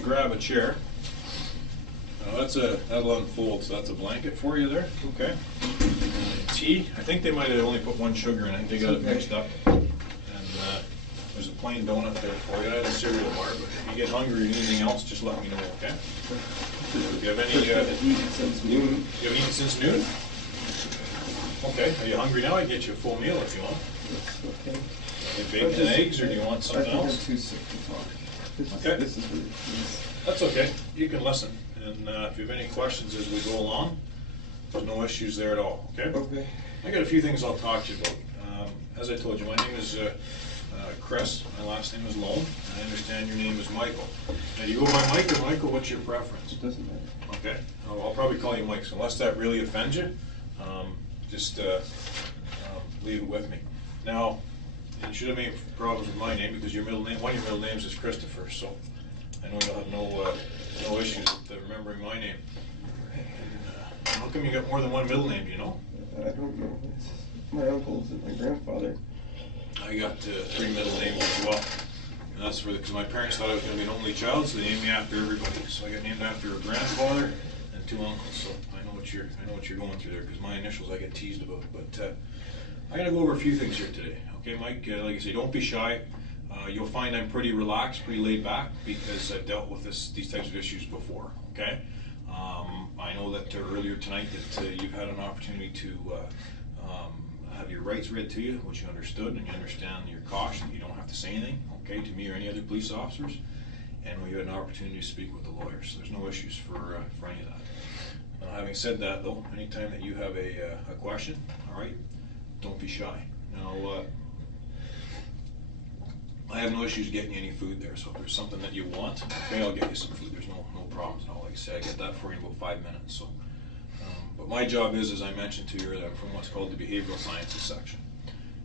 and grab a chair. Now that'll unfold, so that's a blanket for you there, okay? Tea, I think they might have only put one sugar in, I think they got it mixed up. And there's a plain donut there for you. I had a cereal bar, but if you get hungry or anything else, just let me know, okay? Do you have any, I've eaten since noon. You haven't eaten since noon? Okay, are you hungry now? I can get you a full meal if you want. Okay. Bacon and eggs, or do you want something I think else? I'm too sick to talk. This is ridiculous. That's okay. You can listen. And if you have any questions as we go along, there's no issues there at all, okay? Okay. I got a few things I'll talk to you about. As I told you, my name is Chris. My last name is Lone. And I understand your name is Michael. Now, do you go by Mike or Michael? What's your preference? It doesn't matter. Okay. I'll probably call you Mike. So unless that really offends you, just leave it with me. Now, you should have any problems with my name because your middle name, one of your middle names is Christopher. So I know you'll have no issues with remembering my name. And, how come you got more than one middle name? Do you know? I don't know. It's my uncles and my grandfather. I got 3 middle names as well, and that's because my parents thought I was going to be an only child, so they named me after everybody. So I got named after a grandfather and 2 uncles. So I know what you're going through there because my initials I get teased about. But I got to go over a few things here today. Okay, Mike. Like I say, don't be shy. You'll find I'm pretty relaxed, pretty laid back because I've dealt with these types of issues before. Okay. I know that earlier tonight that you've had an opportunity to have your rights read to you, which you understood, and you understand your caution. You don't have to say anything, okay, to me or any other police officers. And you had an opportunity to speak with the lawyers. So there's no issues for any of that. Now, having said that, though, anytime that you have a question, all right, don't be shy. Now, I have no issues getting you any food there. So if there's something that you want, okay, I'll get you some food. There's no problems at all. Like I say, I get that for you in about 5 minutes. So. But my job is, as I mentioned to you earlier, I'm from what's called the behavioral sciences section.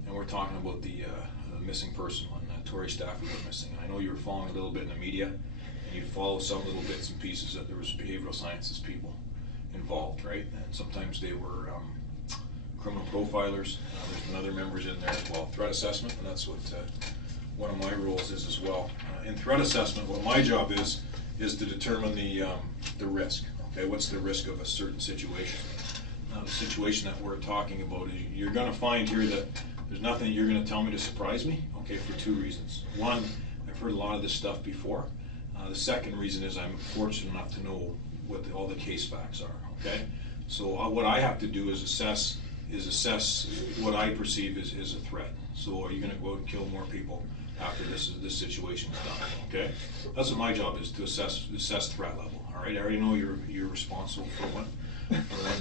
And we're talking about the missing person when Tori Stafford went missing. And I know you were following a little bit in the media, and you follow some little bits and pieces that there was behavioral sciences people involved, right? And sometimes they were criminal profilers. There's been other members in there as well. Threat assessment, and that's what one of my roles is as well. In threat assessment, what my job is to determine the risk. Okay, what's the risk of a certain situation? The situation that we're talking about is you're going to find here that there's nothing you're going to tell me to surprise me, okay, for 2 reasons. One, I've heard a lot of this stuff before. The second reason is I'm fortunate enough to know what all the case facts are, okay? So what I have to do is assess what I perceive is a threat. So are you going to go out and kill more people after this situation is done, okay? That's what my job is, to assess threat level. All right, I already know you're responsible for one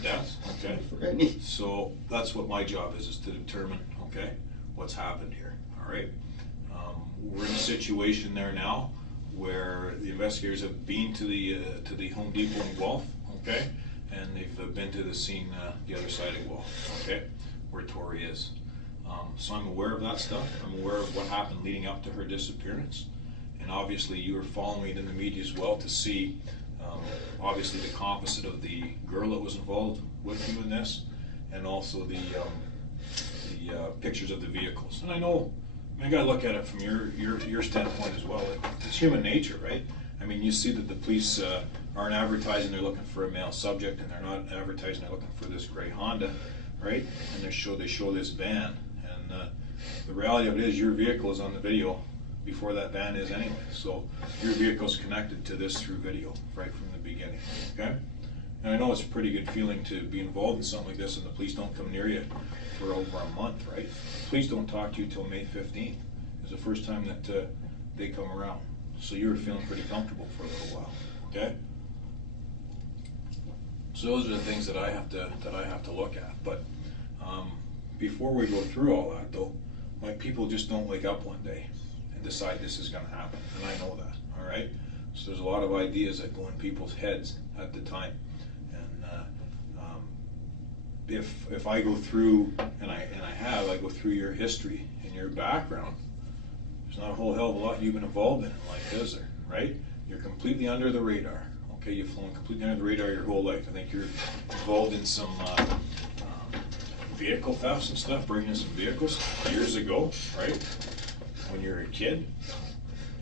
death, okay? So that's what my job is to determine, okay, what's happened here, all right? We're in a situation there now where the investigators have been to the Home Depot in Guelph, okay? And they've been to the scene the other side of Guelph, okay, where Tori is. So I'm aware of that stuff. I'm aware of what happened leading up to her disappearance. And obviously you were following it in the media as well to see obviously the composite of the girl that was involved with you in this, and also the pictures of the vehicles. And I know, I gotta look at it from your standpoint as well. It's human nature, right? I mean, you see that the police aren't advertising they're looking for a male subject, and they're not advertising they're looking for this gray Honda, right? And they show this van, and the reality of it is your vehicle is on the video before that van is anyway. So your vehicle's connected to this through video right from the beginning, okay? And I know it's a pretty good feeling to be involved in something like this and the police don't come near you for over a month, right? Police don't talk to you till May 15th. It's the first time that they come around. So you were feeling pretty comfortable for a little while, okay? So those are the things that I have to look at. But before we go through all that though, my people just don't wake up one day and decide this is going to happen, and I know that, all right? So there's a lot of ideas that go in people's heads at the time, and if I go through, and I go through your history and your background, there's not a whole hell of a lot you've been involved in life, is there, right? You're completely under the radar, okay? You've flown completely under the radar your whole life. I think you're involved in some vehicle thefts and stuff, bringing in some vehicles years ago, right? When you're a kid,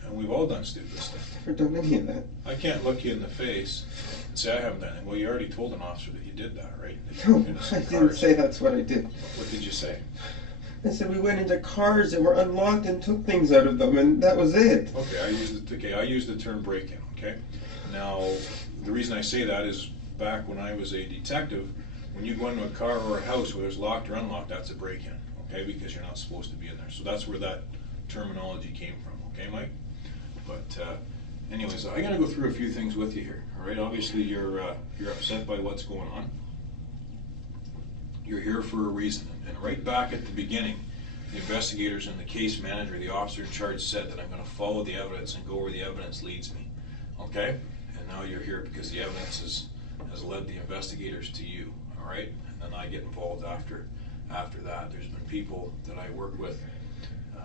and we've all done stupid stuff. never done any of that. I can't look you in the face and say I haven't done it. Well, you already told an officer that you did that, right? That you No, went into some I didn't cars. say that's what I did. What did you say? I said we went into cars that were unlocked and took things out of them, and that was it. Okay, I used the term break-in, okay? Now, the reason I say that is back when I was a detective, when you go into a car or a house where it's locked or unlocked, that's a break-in, okay? Because you're not supposed to be in there. So that's where that terminology came from, okay, Mike? But anyways, I gotta go through a few things with you here, all right? Obviously, you're upset by what's going on. You're here for a reason. And right back at the beginning, the investigators and the case manager, the officer in charge, said that I'm gonna follow the evidence and go where the evidence leads me, okay? And now you're here because the evidence has led the investigators to you, all right? And then I get involved after that. There's been people that I work with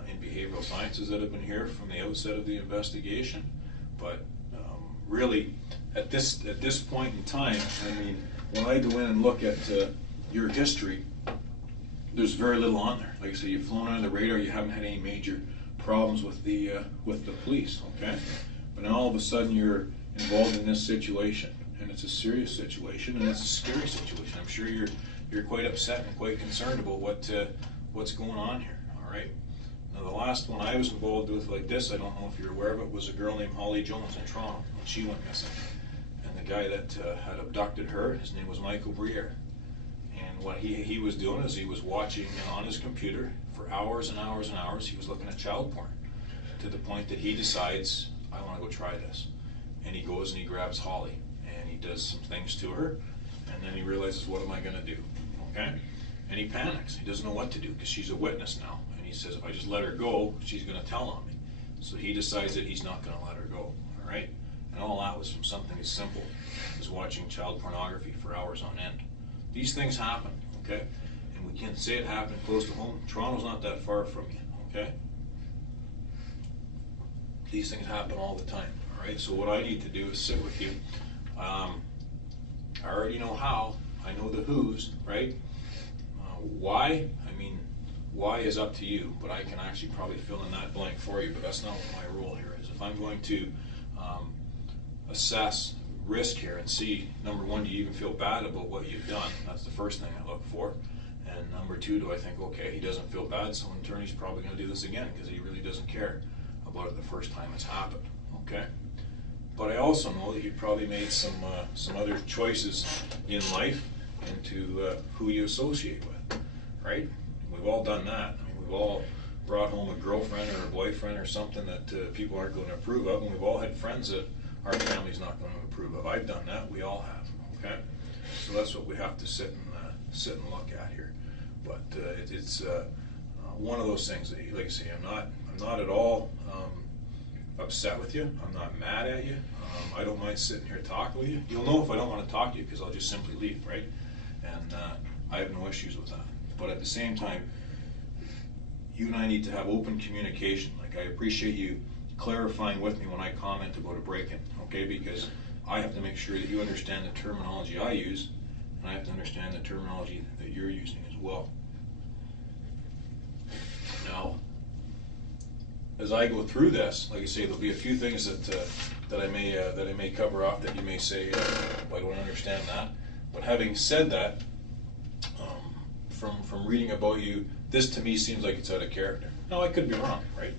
in behavioral sciences that have been here from the outset of the investigation. But really, at this point in time, I mean, when I go in and look at your history, there's very little on there. Like I say, you've flown under the radar. You haven't had any major problems with the police, okay? But now all of a sudden you're involved in this situation, and it's a serious situation, and it's a scary situation. I'm sure you're quite upset and quite concerned about what's going on here. All right. Now the last one I was involved with like this, I don't know if you're aware of it, was a girl named Holly Jones in Toronto when she went missing, and the guy that had abducted her, his name was Michael Briere. And what he was doing is he was watching on his computer for hours and hours and hours. He was looking at child porn to the point that he decides, I want to go try this. And he goes and he grabs Holly and he does some things to her, and then he realizes, what am I going to do? Okay? And he panics. He doesn't know what to do because she's a witness now. And he says, if I just let her go, she's going to tell on me. So he decides that he's not going to let her go. All right? And all that was from something as simple as watching child pornography for hours on end. These things happen, okay? And we can't say it happened close to home. Toronto's not that far from you, okay? These things happen all the time, all right? So what I need to do is sit with you. I already know how. I know the who's, right? Why? I mean, why is up to you, but I can actually probably fill in that blank for you, but that's not what my role here is. If I'm going to assess risk here and see, number one, do you even feel bad about what you've done? That's the first thing I look for. And number two, do I think, okay, he doesn't feel bad, so an attorney's probably going to do this again because he really doesn't care about it the first time it's happened, okay? But I also know that you probably made some other choices in life into who you associate with, right? We've all done that. I mean, we've all brought home a girlfriend or a boyfriend or something that people aren't going to approve of, and we've all had friends that our family's not going to approve of. I've done that. We all have. Okay, so that's what we have to sit and look at here. But it's one of those things that, like I say, I'm not at all upset with you. I'm not mad at you. I don't mind sitting here talking with you. You'll know if I don't want to talk to you because I'll just simply leave, right? And I have no issues with that. But at the same time, you and I need to have open communication. Like, I appreciate you clarifying with me when I comment about a break-in, okay? Because I have to make sure that you understand the terminology I use, and I have to understand the terminology that you're using as well. Now, as I go through this, like I say, there'll be a few things that I may cover off that you may say, I don't understand that. But having said that, from reading about you, this to me seems like it's out of character. Now, I could be wrong, right?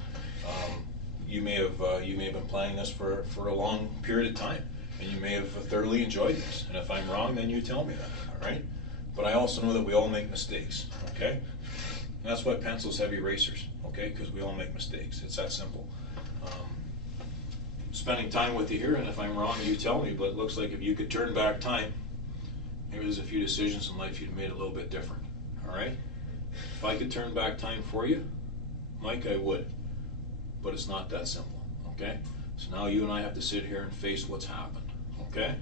You may have been planning this for a long period of time, and you may have thoroughly enjoyed this. And if I'm wrong, then you tell me that, all right? But I also know that we all make mistakes, okay? And that's why pencils have erasers, okay? Because we all make mistakes. It's that simple. Spending time with you here, and if I'm wrong, you tell me. But it looks like if you could turn back time, maybe there's a few decisions in life you'd made a little bit different, all right? If I could turn back time for you, Mike, I would. But it's not that simple, okay? So now you and I have to sit here and face what's happened, okay?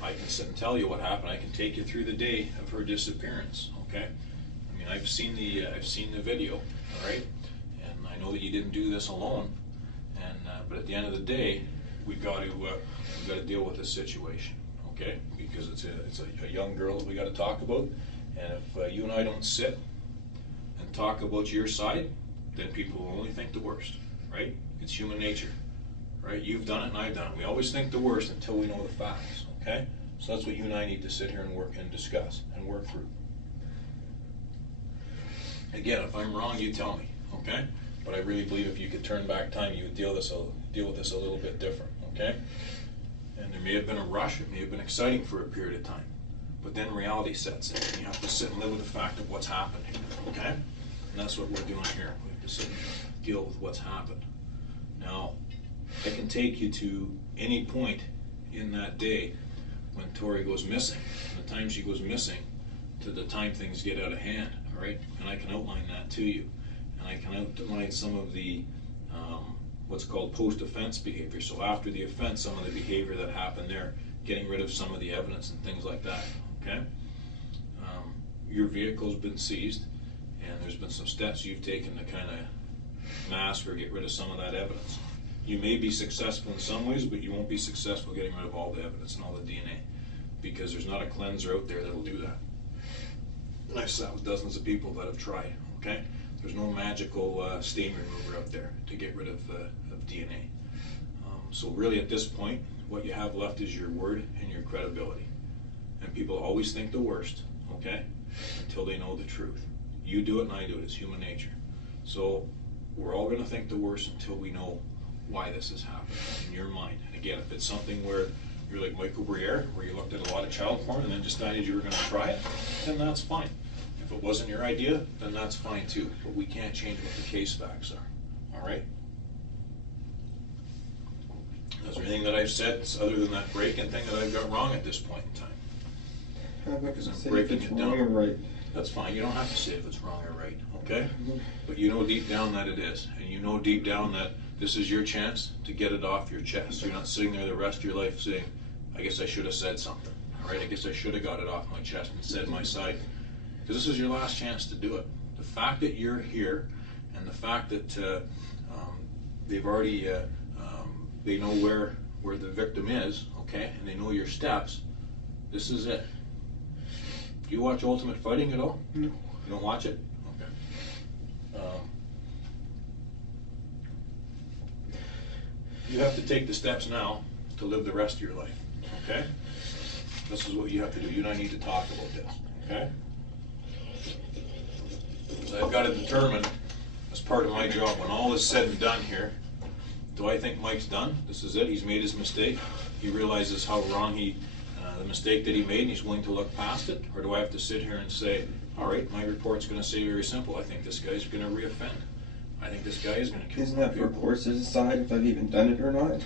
I can sit and tell you what happened. I can take you through the day of her disappearance, okay? I mean, I've seen the video, all right? And I know that you didn't do this alone. And but at the end of the day, we've got to deal with this situation, okay? Because it's a young girl that we got to talk about. And if you and I don't sit and talk about your side, then people will only think the worst, right? It's human nature, right? You've done it and I've done it. We always think the worst until we know the facts, okay? So that's what you and I need to sit here and work and discuss and work through. Again, if I'm wrong, you tell me, okay? But I really believe if you could turn back time, you would deal with this a little bit different, okay? And there may have been a rush, it may have been exciting for a period of time, but then reality sets in, and you have to sit and live with the fact of what's happened here, okay? And that's what we're doing here. We have to sit and deal with what's happened. Now, I can take you to any point in that day when Tori goes missing, from the time she goes missing to the time things get out of hand, all right? And I can outline that to you. And I can outline some of the what's called post-offense behavior. So after the offense, some of the behavior that happened there, getting rid of some of the evidence and things like that, okay? Your vehicle's been seized, and there's been some steps you've taken to kind of mask or get rid of some of that evidence. You may be successful in some ways, but you won't be successful getting rid of all the evidence and all the DNA, because there's not a cleanser out there that'll do that. And I've sat with dozens of people that have tried, okay? There's no magical stain remover out there to get rid of DNA. So really at this point, what you have left is your word and your credibility. And people always think the worst, okay, until they know the truth. You do it and I do it, it's human nature. So we're all gonna think the worst until we know why this has happened in your mind. And again, if it's something where you're like Michael Briere, where you looked at a lot of child porn and then decided you were gonna try it, then that's fine. If it wasn't your idea, then that's fine too. But we can't change what the case facts are, all right? Is there anything that I've said other than that break-in thing that I've got wrong at this point in time? Because I'm breaking it down. Wrong or right. That's fine, you don't have to say if it's wrong or right, okay? But you know deep down that it is, and you know deep down that this is your chance to get it off your chest. You're not sitting there the rest of your life saying, I guess I should have said something, all right? I guess I should have got it off my chest and said my side. Because this is your last chance to do it. The fact that you're here, and the fact that they've already, they know where the victim is, okay, and they know your steps, this is it. Do you watch Ultimate Fighting at all? No. You don't watch it? Okay. You have to take the steps now to live the rest of your life, okay? This is what you have to do. You and I need to talk about this, okay? So I've got to determine, as part of my job, when all is said and done here, do I think Mike's done? This is it, he's made his mistake, he realizes how wrong the mistake that he made, and he's willing to look past it? Or do I have to sit here and say, all right, my report's going to say very simple, I think this guy's going to reoffend. I think this guy is going to kill. Isn't that for courts to decide if I've even done it or not?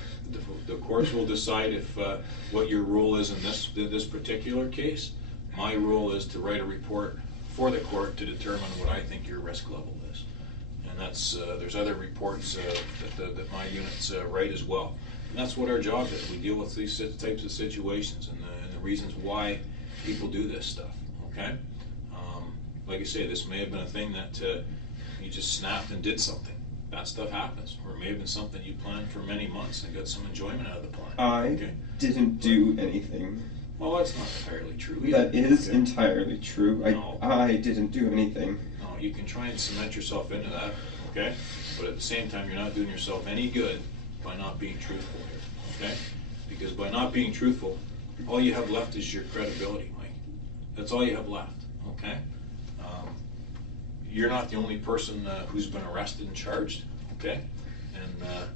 The courts will decide if what your role is in this particular case. My role is to write a report for the court to determine what I think your risk level is. And that's there's other reports that my units write as well. And that's what our job is. We deal with these types of situations and the reasons why people do this stuff, okay? Like I say, this may have been a thing that you just snapped and did something. That stuff happens. Or it may have been something you planned for many months and got some enjoyment out of the plan. I didn't do anything. Well, that's not entirely true either. That is entirely true. No. I didn't do anything. No, you can try and cement yourself into that, okay? But at the same time, you're not doing yourself any good by not being truthful here, okay? Because by not being truthful, all you have left is your credibility, Mike. That's all you have left, okay? You're not the only person who's been arrested and charged, okay? And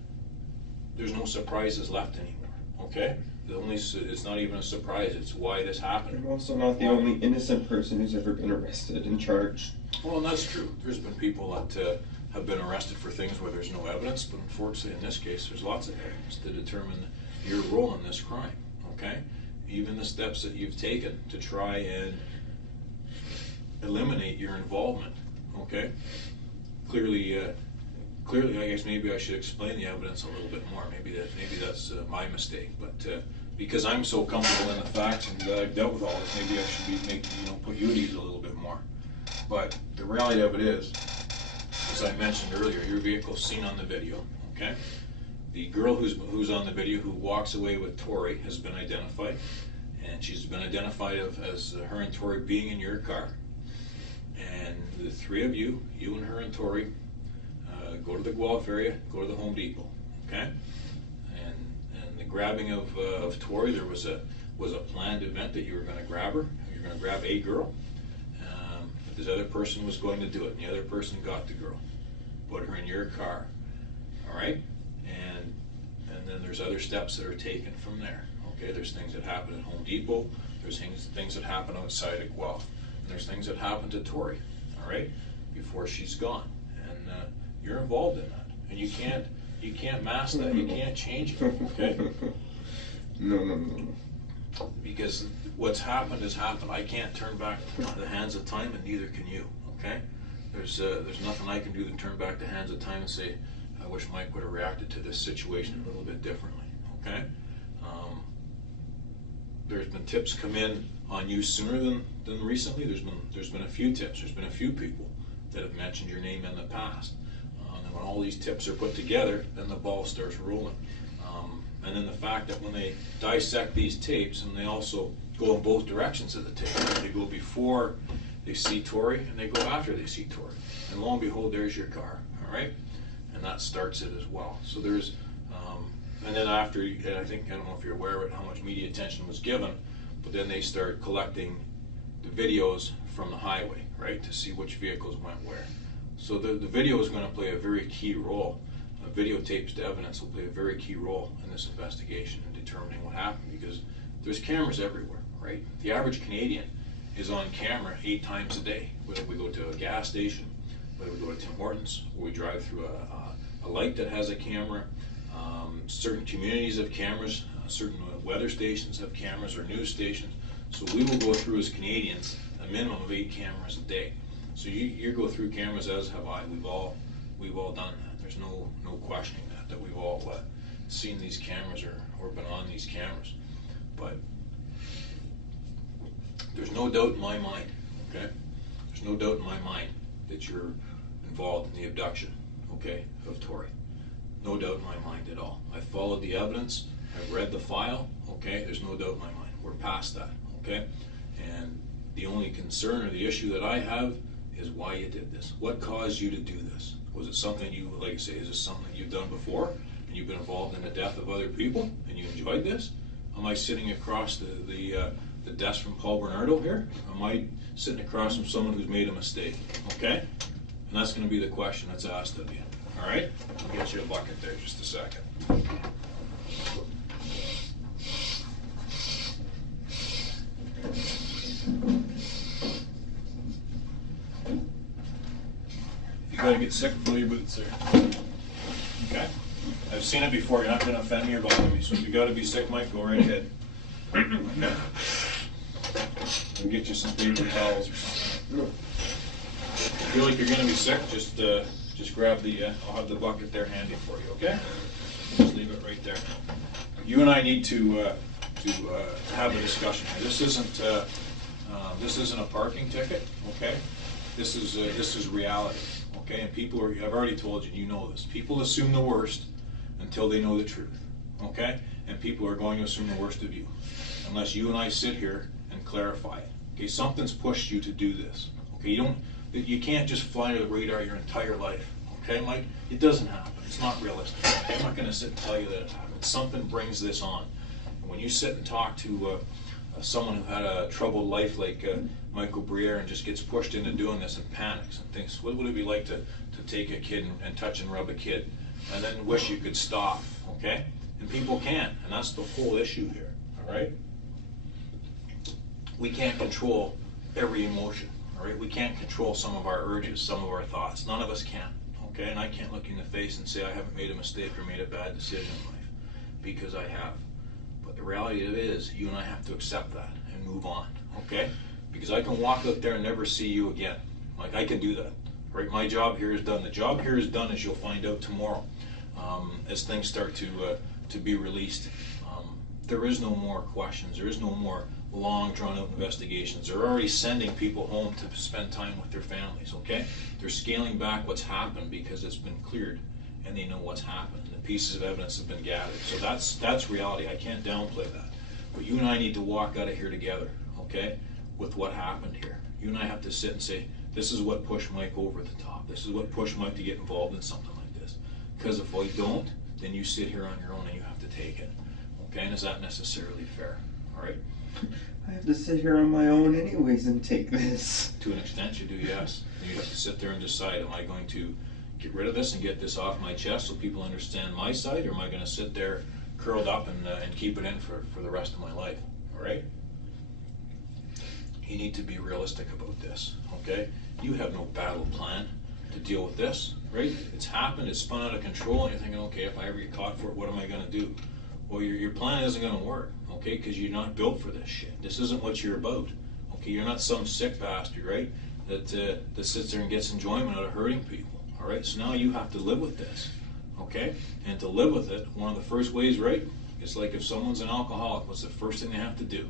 there's no surprises left anymore, okay? It's not even a surprise, it's why this happened. I'm also not the only innocent person who's ever been arrested and charged. Well, and that's true. There's been people that have been arrested for things where there's no evidence, but unfortunately in this case there's lots of evidence to determine your role in this crime, okay? Even the steps that you've taken to try and eliminate your involvement, okay? Clearly, I guess maybe I should explain the evidence a little bit more. Maybe that's my mistake. But because I'm so comfortable in the facts and I've dealt with all this, maybe I should be put you at ease a little bit more. But the reality of it is, as I mentioned earlier, your vehicle's seen on the video. Okay, the girl who's on the video who walks away with Tori has been identified, and she's been identified as her and Tori being in your car. And the three of you and her and Tori, go to the Guelph area, go to the Home Depot, okay? the grabbing of Tori, there was a planned event that you were going to grab her. You're going to grab a girl. But this other person was going to do it, and the other person got the girl, put her in your car. All right, and then there's other steps that are taken from there. Okay, there's things that happen at Home Depot. There's things that happen outside of Guelph. And there's things that happen to Tori. All right, before she's gone, and you're involved in that, and you can't mask that. You can't change it. Okay. No. Because what's happened has happened. I can't turn back the hands of time, and neither can you. Okay. There's nothing I can do to turn back the hands of time and say, I wish Mike would have reacted to this situation a little bit differently. Okay. There's been tips come in on you sooner than recently. There's been a few tips. There's been a few people that have mentioned your name in the past. And when all these tips are put together, then the ball starts rolling. And then the fact that when they dissect these tapes, and they also go in both directions of the tape, they go before they see Tori, and they go after they see Tori. And lo and behold, there's your car. All right, and that starts it as well. So there's. And then after, and I don't know if you're aware of it, how much media attention was given, but then they start collecting the videos from the highway, right, to see which vehicles went where. So the video is going to play a very key role. Videotapes to evidence will play a very key role in this investigation in determining what happened, because there's cameras everywhere, right? The average Canadian is on camera 8 times a day, whether we go to a gas station, whether we go to Tim Hortons, or we drive through a light that has a camera. Certain communities have cameras, certain weather stations have cameras, or news stations. So we will go through as Canadians a minimum of 8 cameras a day. So you go through cameras, as have I. We've all done that. There's no questioning that we've all seen these cameras or been on these cameras. But there's no doubt in my mind, okay? There's no doubt in my mind that you're involved in the abduction, okay, of Tori. No doubt in my mind at all. I followed the evidence. I've read the file, okay? There's no doubt in my mind. We're past that, okay? And the only concern or the issue that I have is why you did this. What caused you to do this? Was it something you, like I say, is this something you've done before and you've been involved in the death of other people and you enjoyed this? Am I sitting across the desk from Paul Bernardo here? Am I sitting across from someone who's made a mistake? Okay? And that's going to be the question that's asked of you. All right? I'll get you a bucket there just a second. You gotta get sick, fill your boots there. Okay? I've seen it before. You're not gonna offend me or bother me. So if you gotta be sick, Mike, go right ahead. Okay? I'll get you some paper towels or something. If you feel like you're gonna be sick, just grab the, I'll have the bucket there handy for you, okay? Just leave it right there. You and I need to have a discussion. This isn't a parking ticket, okay? This is reality, okay? And people are, I've already told you, you know this. People assume the worst until they know the truth, okay? And people are going to assume the worst of you, unless you and I sit here and clarify it. Okay, something's pushed you to do this. Okay, you can't just fly to the radar your entire life. Okay, Mike? It doesn't happen. It's not realistic. Okay? I'm not going to sit and tell you that it happens. Something brings this on. And when you sit and talk to someone who had a troubled life like Michael Briere and just gets pushed into doing this and panics and thinks, what would it be like to take a kid and touch and rub a kid and then wish you could stop, okay? And people can't, and that's the whole issue here, all right? We can't control every emotion, all right? We can't control some of our urges, some of our thoughts. None of us can, okay? And I can't look you in the face and say I haven't made a mistake or made a bad decision in life, because I have. But the reality of it is, you and I have to accept that and move on, okay? Because I can walk out there and never see you again. Like, I can do that, right? My job here is done. The job here is done, as you'll find out tomorrow, as things start to be released. There is no more questions. There is no more long, drawn-out investigations. They're already sending people home to spend time with their families, okay? They're scaling back what's happened because it's been cleared, and they know what's happened. The pieces of evidence have been gathered. So that's reality. I can't downplay that. But you and I need to walk out of here together, okay, with what happened here. You and I have to sit and say, this is what pushed Mike over the top. This is what pushed Mike to get involved in something like this. Because if we don't, then you sit here on your own and you have to take it, Okay, and is that necessarily fair? All right. I have to sit here on my own anyways and take this. To an extent you do, yes. You have to sit there and decide, am I going to get rid of this and get this off my chest so people understand my side, or am I going to sit there curled up and keep it in for the rest of my life? All right? You need to be realistic about this, okay? You have no battle plan to deal with this, right? It's happened, it's spun out of control, and you're thinking, okay, if I ever get caught for it, what am I going to do? Well, your plan isn't going to work, okay? Because you're not built for this shit. This isn't what you're about, okay? You're not some sick bastard, right? That sits there and gets enjoyment out of hurting people, all right? So now you have to live with this, okay? And to live with it, one of the first ways, right? It's like if someone's an alcoholic, what's the first thing they have to do?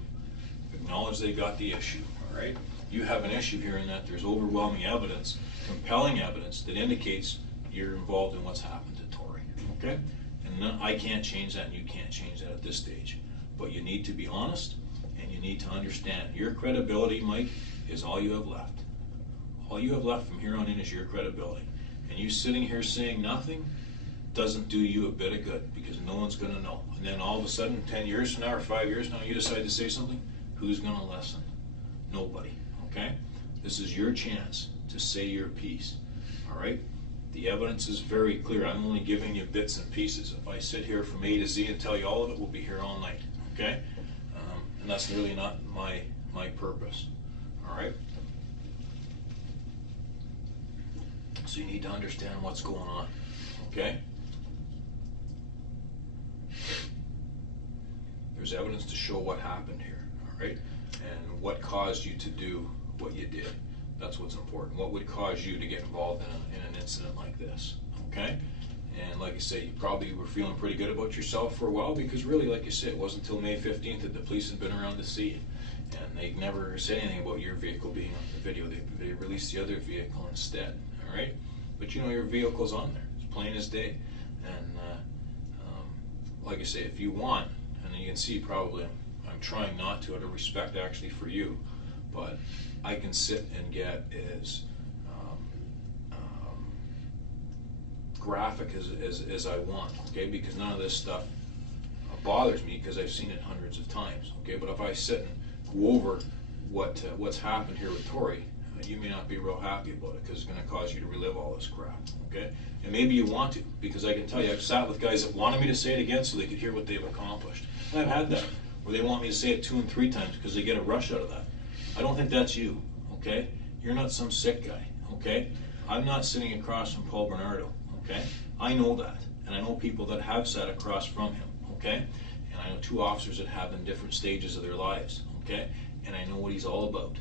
Acknowledge they got the issue, all right? You have an issue here in that there's overwhelming evidence, compelling evidence that indicates you're involved in what's happened to Tori, okay? And I can't change that and you can't change that at this stage. But you need to be honest and you need to understand your credibility, Mike, is all you have left. All you have left from here on in is your credibility. And you sitting here saying nothing doesn't do you a bit of good because no one's going to know. And then all of a sudden, 10 years from now or 5 years from now, you decide to say something, who's going to listen? Nobody, okay? This is your chance to say your piece, all right? The evidence is very clear. I'm only giving you bits and pieces. If I sit here from A to Z and tell you all of it, we'll be here all night, okay? And that's really not my purpose, all right? So you need to understand what's going on, okay? There's evidence to show what happened here, all right? And what caused you to do what you did. That's what's important. What would cause you to get involved in an incident like this, okay? And like I say, you probably were feeling pretty good about yourself for a while because really, like you said, it wasn't until May 15th that the police had been around to see you. And they never said anything about your vehicle being on the video. They released the other vehicle instead, all right? But you know your vehicle's on there. It's plain as day. And like I say, if you want, and you can see probably I'm trying not to out of respect actually for you, but I can sit and get as graphic as I want, okay? Because none of this stuff bothers me because I've seen it hundreds of times, okay? But if I sit and go over what's happened here with Tori, you may not be real happy about it because it's going to cause you to relive all this crap, okay? And maybe you want to, because I can tell you I've sat with guys that wanted me to say it again so they could hear what they've accomplished. And I've had that, where they want me to say it 2 and 3 times because they get a rush out of that. I don't think that's you, okay? You're not some sick guy, okay? I'm not sitting across from Paul Bernardo, okay? I know that, and I know people that have sat across from him, okay? And I know 2 officers that have in different stages of their lives, okay? And I know what he's all about.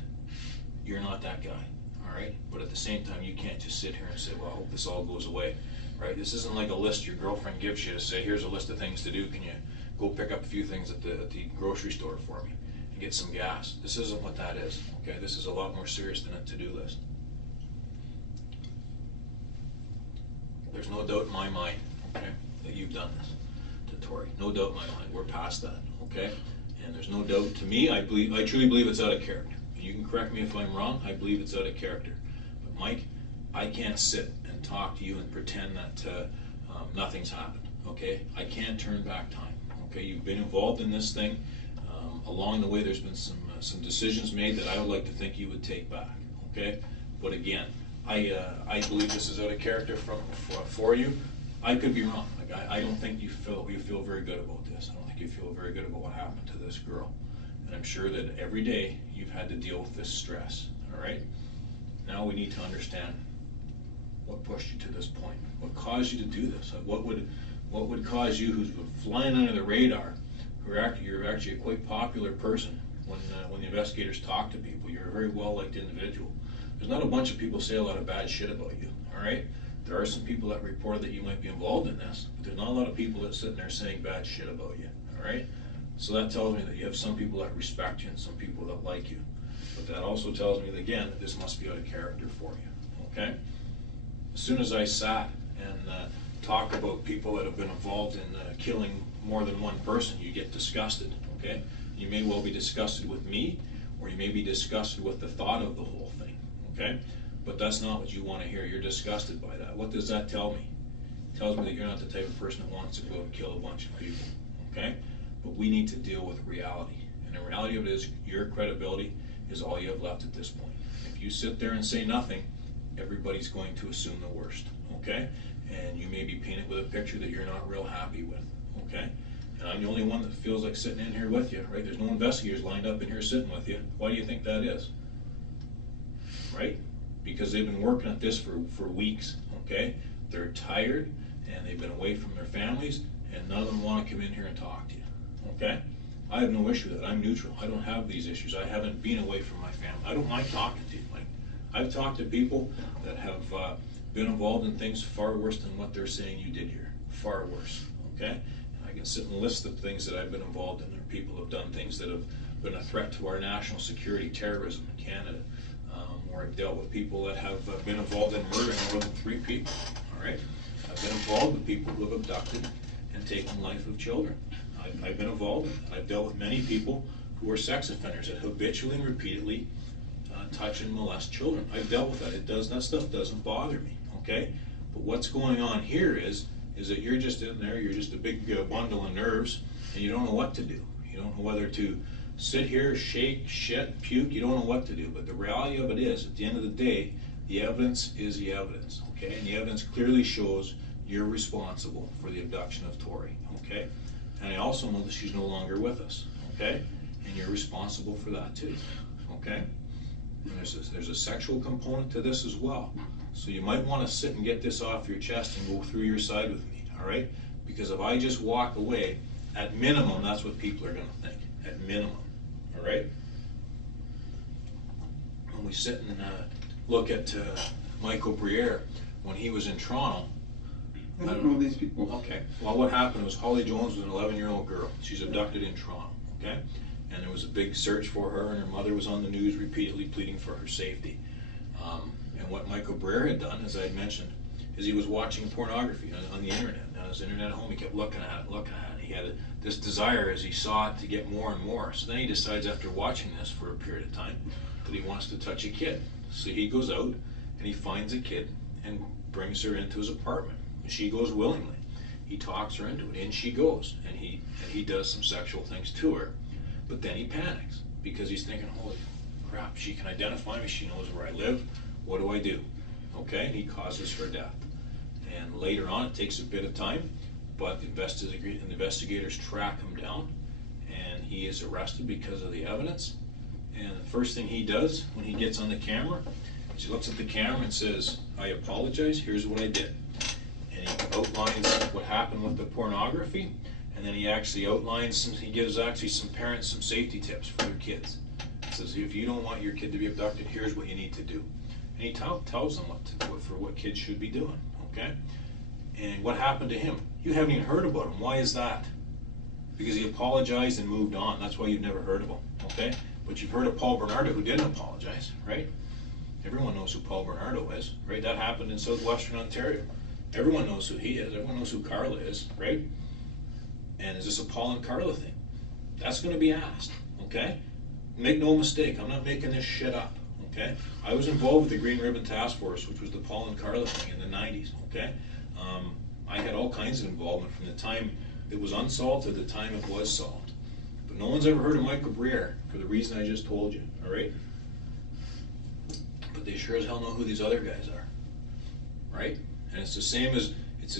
You're not that guy, all right? But at the same time, you can't just sit here and say, well, I hope this all goes away, right? This isn't like a list your girlfriend gives you to say, here's a list of things to do. Can you go pick up a few things at the grocery store for me and get some gas? This isn't what that is, okay? This is a lot more serious than a to-do list. There's no doubt in my mind, okay, that you've done this to Tori. No doubt in my mind. We're past that, okay? And there's no doubt to me, I truly believe it's out of character. You can correct me if I'm wrong, I believe it's out of character. But Mike, I can't sit and talk to you and pretend that nothing's happened, okay? I can't turn back time, okay? You've been involved in this thing. Along the way, there's been some decisions made that I would like to think you would take back, okay? But again, I believe this is out of character for you. I could be wrong. Like I don't think you feel very good about this. I don't think you feel very good about what happened to this girl. And I'm sure that every day you've had to deal with this stress, all right? Now we need to understand what pushed you to this point. What caused you to do this? What would cause you, who's been flying under the radar, you're actually a quite popular person when the investigators talk to people. You're a very well-liked individual. There's not a bunch of people say a lot of bad shit about you, all right? There are some people that report that you might be involved in this, but there's not a lot of people that sit there saying bad shit about you, all right? So that tells me that you have some people that respect you and some people that like you. But that also tells me, again, that this must be out of character for you, okay? As soon as I sat and talk about people that have been involved in killing more than one person, you get disgusted, okay? You may well be disgusted with me, or you may be disgusted with the thought of the whole thing, okay? But that's not what you want to hear. You're disgusted by that. What does that tell me? It tells me that you're not the type of person that wants to go and kill a bunch of people, okay? but we need to deal with reality. And the reality of it is your credibility is all you have left at this point. If you sit there and say nothing, everybody's going to assume the worst, okay? And you may be painted with a picture that you're not real happy with, okay? And I'm the only one that feels like sitting in here with you, right? There's no investigators lined up in here sitting with you. Why do you think that is? Right? Because they've been working at this for weeks, okay? They're tired, and they've been away from their families, and none of them want to come in here and talk to you, okay? I have no issue with that. I'm neutral. I don't have these issues. I haven't been away from my family. I don't mind talking to you. Like, I've talked to people that have been involved in things far worse than what they're saying you did here. Far worse, okay? And I can sit and list the things that I've been involved in. There are people who have done things that have been a threat to our national security, terrorism in Canada. Where I've dealt with people that have been involved in murdering more than 3 people, all right? I've been involved with people who have abducted and taken life of children. I've been involved in that. I've dealt with many people who are sex offenders that habitually and repeatedly touch and molest children. I've dealt with that. That stuff doesn't bother me, okay? But what's going on here is that you're just in there, you're just a big bundle of nerves, and you don't know what to do. You don't know whether to sit here, shake, shit, puke, you don't know what to do. But the reality of it is, at the end of the day, the evidence is the evidence, okay? And the evidence clearly shows you're responsible for the abduction of Tori, okay? And I also know that she's no longer with us, okay? And you're responsible for that too, okay? And there's a sexual component to this as well. So you might want to sit and get this off your chest and go through your side with me, all right? Because if I just walk away, at minimum, that's what people are going to think, at minimum. All right. When we sit and look at Michael Briere when he was in Toronto. I don't know these people. Okay. Well, what happened was Holly Jones was an 11-year-old girl. She's abducted in Toronto. Okay. And there was a big search for her, and her mother was on the news repeatedly pleading for her safety. And what Michael Briere had done, as I had mentioned, is he was watching pornography on the internet. On his internet at home, he kept looking at it. He had this desire as he saw it to get more and more. So then he decides, after watching this for a period of time, that he wants to touch a kid. So he goes out and he finds a kid and brings her into his apartment. She goes willingly. He talks her into it. In she goes, and he does some sexual things to her. But then he panics because he's thinking, holy crap, she can identify me. She knows where I live. What do I do? Okay, and he causes her death. And later on, it takes a bit of time, but the investigators track him down, and he is arrested because of the evidence. And the first thing he does when he gets on the camera is he looks at the camera and says, I apologize, here's what I did. And he outlines what happened with the pornography, and then he actually outlines, he gives actually some parents some safety tips for their kids. He says, if you don't want your kid to be abducted, here's what you need to do. And he tells them what kids should be doing, okay? And what happened to him? You haven't even heard about him. Why is that? Because he apologized and moved on. That's why you've never heard of him, okay? But you've heard of Paul Bernardo, who didn't apologize, right? Everyone knows who Paul Bernardo is, right? That happened in southwestern Ontario. Everyone knows who he is. Everyone knows who Carla is, right? And is this a Paul and Carla thing? That's going to be asked, okay? Make no mistake, I'm not making this shit up, okay? I was involved with the Green Ribbon Task Force, which was the Paul and Carla thing in the 90s, okay? I had all kinds of involvement from the time it was unsolved to the time it was solved. But no one's ever heard of Michael Briere for the reason I just told you, all right? But they sure as hell know who these other guys are, right? And it's the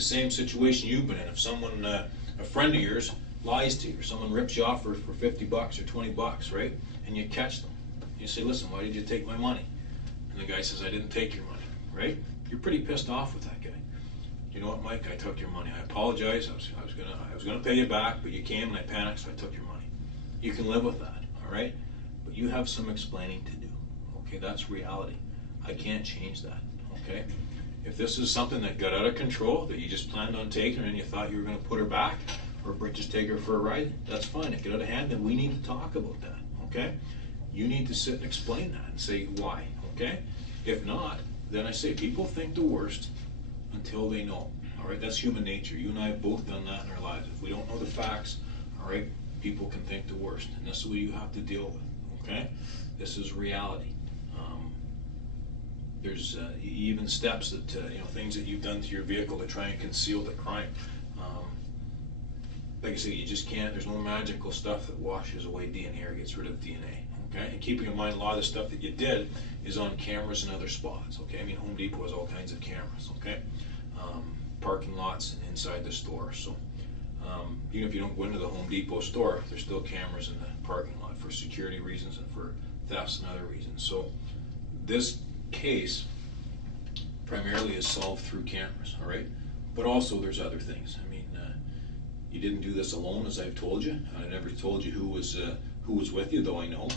same situation you've been in. If someone, a friend of yours, lies to you, or someone rips you off for $50 or $20, right? And you catch them. You say, listen, why did you take my money? And the guy says, I didn't take your money, right? You're pretty pissed off with that guy. You know what, Mike? I took your money. I apologize. I was gonna pay you back, but you came and I panicked, so I took your money. You can live with that, all right? But you have some explaining to do. Okay, that's reality. I can't change that. Okay? If this is something that got out of control, that you just planned on taking and you thought you were gonna put her back, or just take her for a ride, that's fine. If it got out of hand, then we need to talk about that. Okay? You need to sit and explain that and say why. Okay? If not, then I say people think the worst until they know. All right, that's human nature. You and I have both done that in our lives. If we don't know the facts, all right, people can think the worst, and this is what you have to deal with. Okay, this is reality. There's even steps that things that you've done to your vehicle to try and conceal the crime. like I say, you just can't, there's no magical stuff that washes away DNA or gets rid of DNA, okay? And keeping in mind, a lot of the stuff that you did is on cameras and other spots, okay? I mean, Home Depot has all kinds of cameras, okay? Parking lots and inside the store, so even if you don't go into the Home Depot store, there's still cameras in the parking lot for security reasons and for thefts and other reasons. So this case primarily is solved through cameras, all right? But also there's other things. I mean, you didn't do this alone, as I've told you. I never told you who was with you, though I know,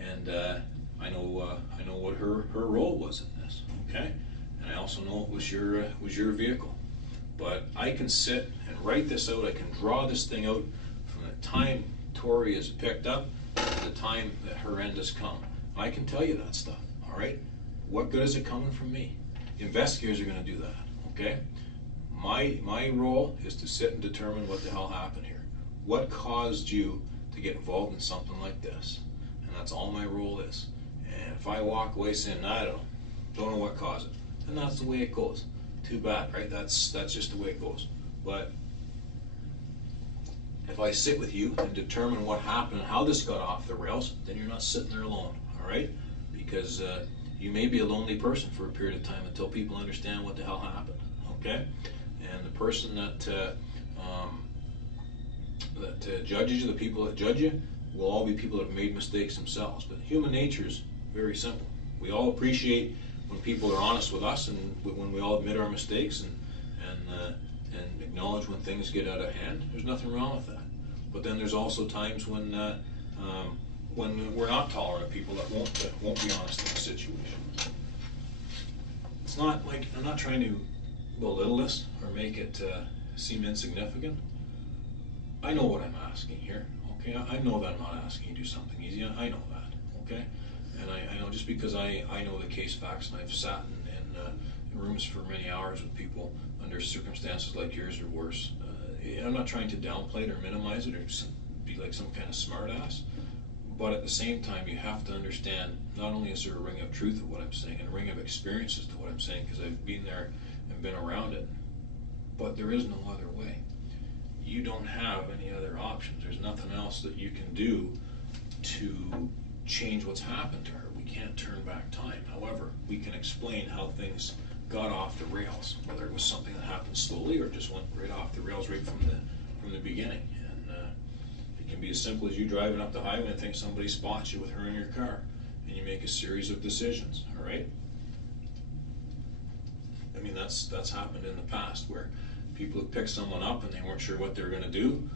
and I know what her role was in this, okay? And I also know it was your vehicle. But I can sit and write this out. I can draw this thing out from the time Tori is picked up to the time that her end has come. I can tell you that stuff, all right? What good is it coming from me? The investigators are going to do that, okay? My role is to sit and determine what the hell happened here. What caused you to get involved in something like this? And that's all my role is. And if I walk away saying, nah, I don't know what caused it, then that's the way it goes. Too bad, right? That's just the way it goes. But if I sit with you and determine what happened and how this got off the rails, then you're not sitting there alone, all right? Because you may be a lonely person for a period of time until people understand what the hell happened, okay? And the person that judges you, the people that judge you, will all be people that have made mistakes themselves. But human nature is very simple. We all appreciate when people are honest with us, and when we all admit our mistakes and acknowledge when things get out of hand. There's nothing wrong with that. But then there's also times when we're not tolerant of people that won't be honest in a situation. It's not like I'm not trying to belittle this or make it seem insignificant. I know what I'm asking here. Okay, I know that I'm not asking you to do something easy. I know that. Okay. And I know just because I know the case facts, and I've sat in rooms for many hours with people under circumstances like yours or worse. I'm not trying to downplay it or minimize it or be like some kind of smart ass. But at the same time, you have to understand, not only is there a ring of truth of what I'm saying and a ring of experiences to what I'm saying, because I've been there and been around it, but there is no other way. You don't have any other options. There's nothing else that you can do to change what's happened to her. We can't turn back time. However, we can explain how things got off the rails, whether it was something that happened slowly or just went right off the rails right from the beginning. And it can be as simple as you driving up the highway and think somebody spots you with her in your car, and you make a series of decisions. All right. I mean, that's happened in the past where people have picked someone up and they weren't sure what they were going to do.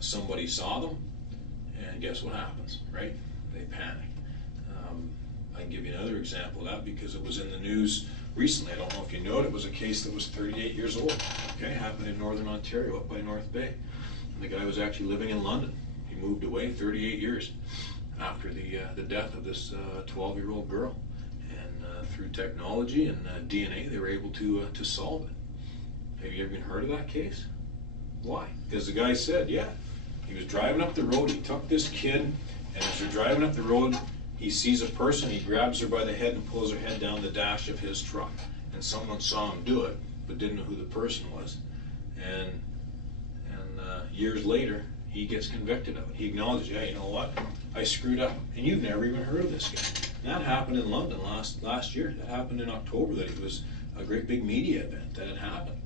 Somebody saw them, and guess what happens, right? They panic. I can give you another example of that because it was in the news recently. I don't know if you know it. It was a case that was 38 years old. Okay, happened in Northern Ontario, up by North Bay. And the guy was actually living in London. He moved away 38 years after the death of this 12-year-old girl. And through technology and DNA, they were able to solve it. Have you ever heard of that case? Why? Because the guy said, yeah, he was driving up the road. He took this kid, and as they're driving up the road, he sees a person, he grabs her by the head and pulls her head down the dash of his truck. And someone saw him do it, but didn't know who the person was. And years later, he gets convicted of it. He acknowledges, yeah, you know what, I screwed up. And you've never even heard of this guy. And that happened in London last year. That happened in October. That it was a great big media event that had happened.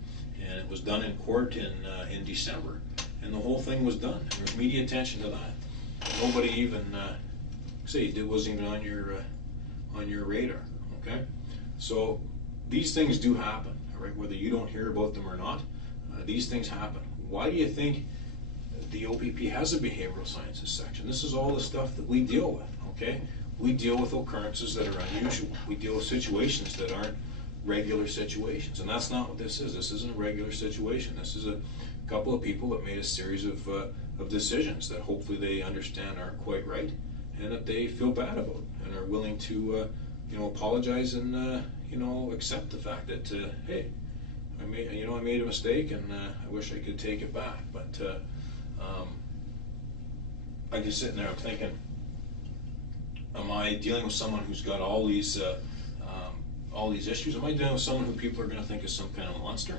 And it was done in court in December. And the whole thing was done. There was media attention to that. Nobody even... it wasn't even on your radar, okay? So these things do happen, all right? Whether you don't hear about them or not, these things happen. Why do you think the OPP has a behavioral sciences section? This is all the stuff that we deal with, okay? We deal with occurrences that are unusual. We deal with situations that aren't regular situations, and that's not what this is. This isn't a regular situation. This is a couple of people that made a series of decisions that hopefully they understand aren't quite right, and that they feel bad about, and are willing to, apologize and accept the fact that, hey, I made a mistake, and I wish I could take it back. But I just sitting there, I'm thinking, am I dealing with someone who's got all these issues? Am I dealing with someone who people are going to think is some kind of monster?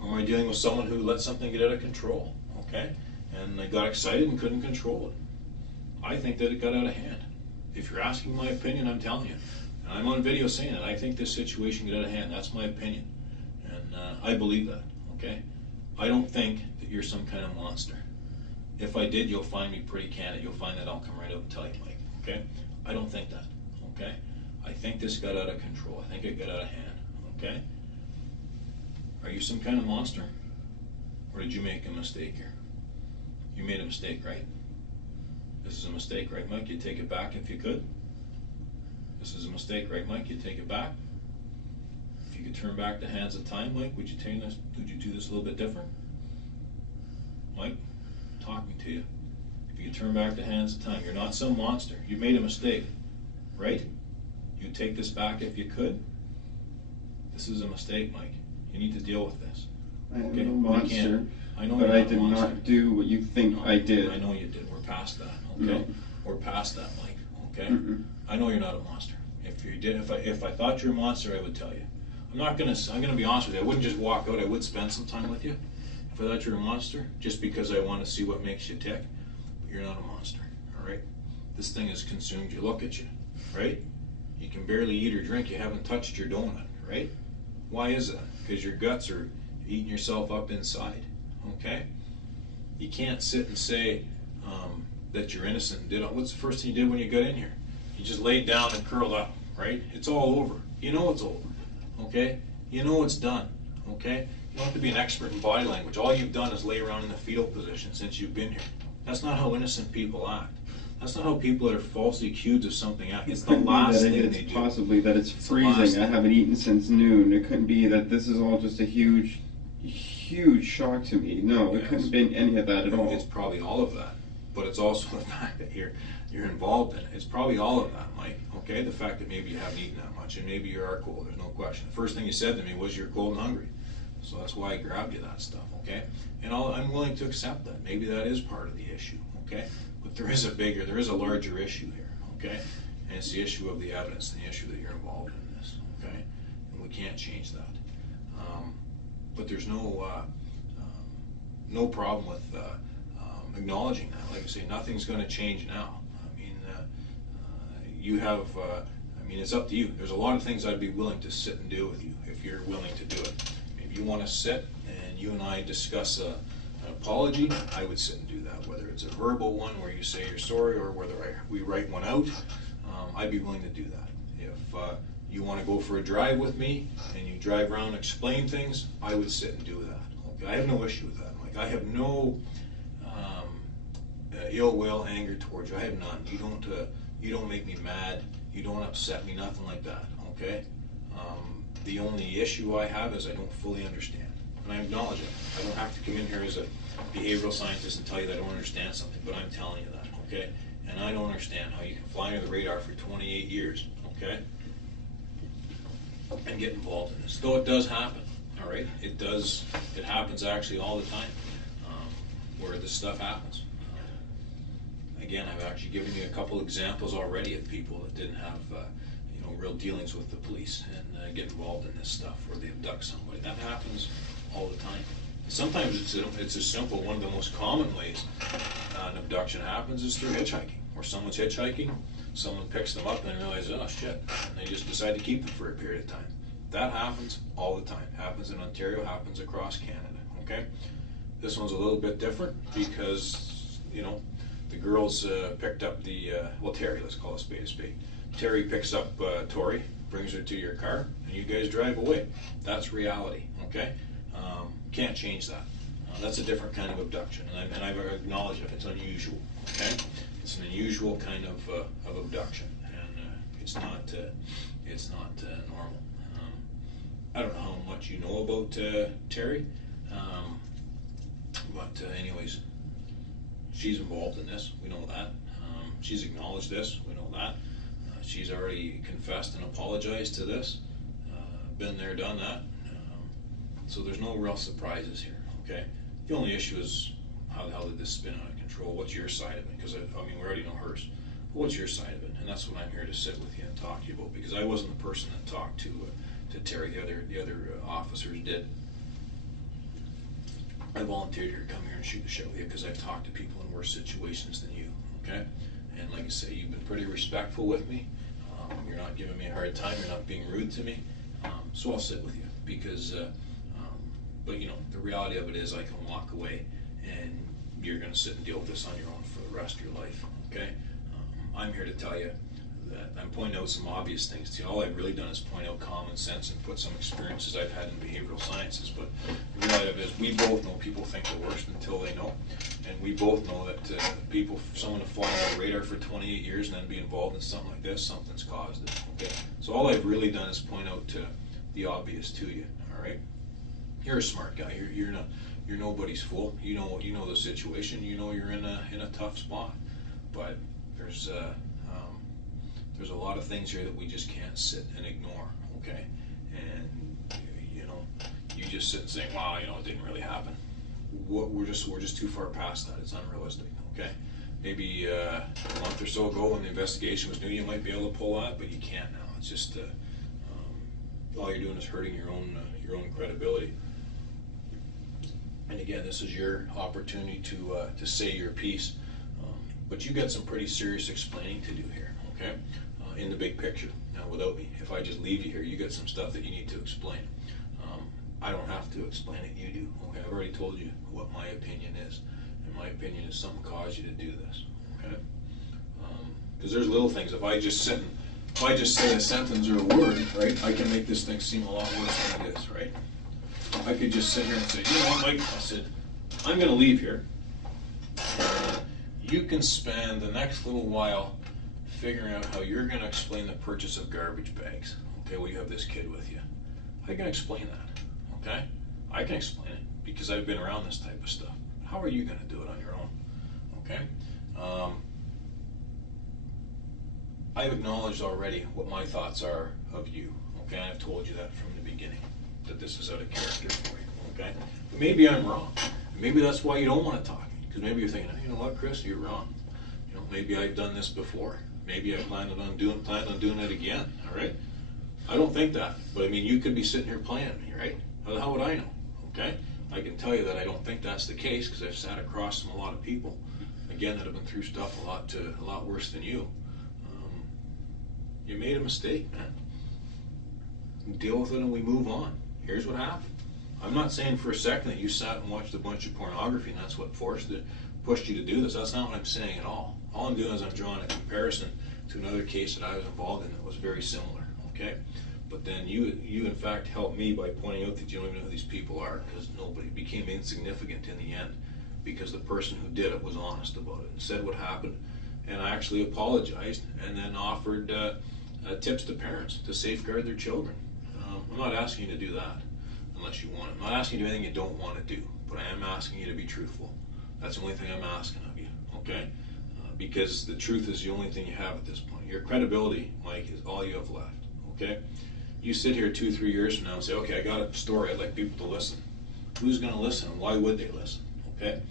Or am I dealing with someone who let something get out of control? Okay, and I got excited and couldn't control it. I think that it got out of hand. If you're asking my opinion, I'm telling you. And I'm on video saying it. I think this situation got out of hand. That's my opinion. And I believe that, okay? I don't think that you're some kind of monster. If I did, you'll find me pretty candid. You'll find that I'll come right out and tell you, Mike, okay? I don't think that, okay? I think this got out of control. I think it got out of hand, okay? Are you some kind of monster? Or did you make a mistake here? You made a mistake, right? This is a mistake, right, Mike? You'd take it back if you could? This is a mistake, right, Mike? You'd take it back? If you could turn back the hands of time, Mike, would you do this a little bit different? Mike, talking to you. If you could turn back the hands of time, you're not some monster. You made a mistake, right? You'd take this back if you could? This is a mistake, Mike. You need to deal with this. I am a monster, I know but you're I not a did monster. not do what you think I did. I know you did. We're past that, okay? No. We're past that, Mike, okay? Mm-mm. I know you're not a monster. If you did, if I thought you're a monster, I would tell you. I'm gonna be honest with you. I wouldn't just walk out. I would spend some time with you. If I thought you're a monster, just because I want to see what makes you tick. But you're not a monster, all right? This thing has consumed you. Look at you, right? You can barely eat or drink. You haven't touched your donut, right? Why is that? Because your guts are eating yourself up inside, okay? You can't sit and say that you're innocent and did all. What's the first thing you did when you got in here? You just laid down and curled up, right? It's all over. You know it's over, okay? You know it's done, okay? You don't have to be an expert in body language. All you've done is lay around in the fetal position since you've been here. That's not how innocent people act. That's not how people that are falsely accused of something act. It's the last thing they do. Possibly that it's freezing. I haven't eaten since noon. It couldn't be that this is all just a huge shock to me. No, it couldn't have been any of that at all. It's probably all of that, but it's also the fact that you're involved in it. It's probably all of that, Mike, okay? The fact that maybe you haven't eaten that much, and maybe you are cold, there's no question. The first thing you said to me was you're cold and hungry, so that's why I grabbed you that stuff, okay? And I'm willing to accept that. Maybe that is part of the issue, okay? But there is a larger issue here, okay? And it's the issue of the evidence and the issue that you're involved in this, okay? And we can't change that. But there's no problem with acknowledging that. Like I say, nothing's going to change now. I mean, it's up to you. There's a lot of things I'd be willing to sit and do with you if you're willing to do it. If you want to sit and you and I discuss an apology, I would sit and do that. Whether it's a verbal one where you say you're sorry or whether we write one out, I'd be willing to do that. If you want to go for a drive with me and you drive around and explain things, I would sit and do that. Okay? I have no issue with that, Mike. I have no ill will, anger towards you. I have none. You don't make me mad. You don't upset me. Nothing like that. Okay. The only issue I have is I don't fully understand, and I acknowledge it. I don't have to come in here as a behavioral scientist and tell you that I don't understand something, but I'm telling you that. Okay. And I don't understand how you can fly under the radar for 28 years. Okay. And get involved in this. Though it does happen. All right. It does. It happens actually all the time where this stuff happens. Again, I've actually given you a couple examples already of people that didn't have, real dealings with the police and get involved in this stuff where they abduct somebody. That happens all the time. Sometimes it's as simple. One of the most common ways an abduction happens is through hitchhiking, where someone's hitchhiking, someone picks them up and they realize, oh shit, and they just decide to keep them for a period of time. That happens all the time. Happens in Ontario, happens across Canada. Okay, this one's a little bit different because the girls picked up Terri, let's call a spade a spade. Terri picks up Tori, brings her to your car, and you guys drive away. That's reality, okay? Can't change that. That's a different kind of abduction, and I've acknowledged it. It's unusual, okay? It's an unusual kind of abduction, and it's not normal. I don't know how much you know about Terri, but anyways, she's involved in this. We know that. She's acknowledged this. We know that. She's already confessed and apologized to this. Been there, done that. So there's no real surprises here, okay? The only issue is how the hell did this spin out of control? What's your side of it? Because we already know hers. But what's your side of it? And that's what I'm here to sit with you and talk to you about, because I wasn't the person that talked to Terri. The other officers did. I volunteered here to come here and shoot the shit with you because I've talked to people in worse situations than you, okay? And like I say, you've been pretty respectful with me. You're not giving me a hard time, you're not being rude to me. So I'll sit with you because, but you know, the reality of it is I can walk away and you're gonna sit and deal with this on your own for the rest of your life, okay? I'm here to tell you that I'm pointing out some obvious things to you. All I've really done is point out common sense and put some experiences I've had in behavioral sciences, but the reality of it is we both know people think the worst until they know, and we both know that someone to fly on the radar for 28 years and then be involved in something like this, something's caused it, okay? So all I've really done is point out the obvious to you, all right? You're a smart guy, you're nobody's fool, you know the situation, you know you're in a tough spot, but there's a lot of things here that we just can't sit and ignore, okay? And you know, you just sit and say, wow, you know, it didn't really happen. We're just too far past that. It's unrealistic, okay? Maybe a month or so ago when the investigation was new, you might be able to pull that, but you can't now. It's just all you're doing is hurting your own credibility. And again, this is your opportunity to say your piece, but you got some pretty serious explaining to do here, okay? In the big picture. Now, without me, if I just leave you here, you got some stuff that you need to explain. I don't have to explain it, you do. Okay, I've already told you what my opinion is, and my opinion is something caused you to do this. Okay, because there's little things. If I just say a sentence or a word, right, I can make this thing seem a lot worse than it is, right? I could just sit here and say, you know what, Mike? I said, I'm going to leave here. You can spend the next little while figuring out how you're going to explain the purchase of garbage bags. Okay, well, you have this kid with you. I can explain that, okay? I can explain it because I've been around this type of stuff. How are you going to do it on your own, okay? I've acknowledged already what my thoughts are of you, okay? I've told you that from the beginning, that this is out of character for you, okay? But maybe I'm wrong. Maybe that's why you don't want to talk, because maybe you're thinking, you know what, Chris, you're wrong. You know, maybe I've done this before. Maybe I plan on doing it again, all right? I don't think that, but I mean, you could be sitting here playing me, right? How would I know, okay? I can tell you that I don't think that's the case because I've sat across from a lot of people, again, that have been through stuff a lot worse than you. You made a mistake, man. Deal with it and we move on. Here's what happened. I'm not saying for a second that you sat and watched a bunch of pornography and that's what pushed you to do this. That's not what I'm saying at all. All I'm doing is I'm drawing a comparison to another case that I was involved in that was very similar, okay? But then you in fact helped me by pointing out that you don't even know who these people are, because nobody became insignificant in the end because the person who did it was honest about it and said what happened and actually apologized and then offered tips to parents to safeguard their children. I'm not asking you to do that unless you want it. I'm not asking you to do anything you don't want to do, but I am asking you to be truthful. That's the only thing I'm asking of you, okay? Because the truth is the only thing you have at this point. Your credibility, Mike, is all you have left, okay? You sit here 2-3 years from now and say, okay, I got a story, I'd like people to listen. Who's going to listen and why would they listen, okay?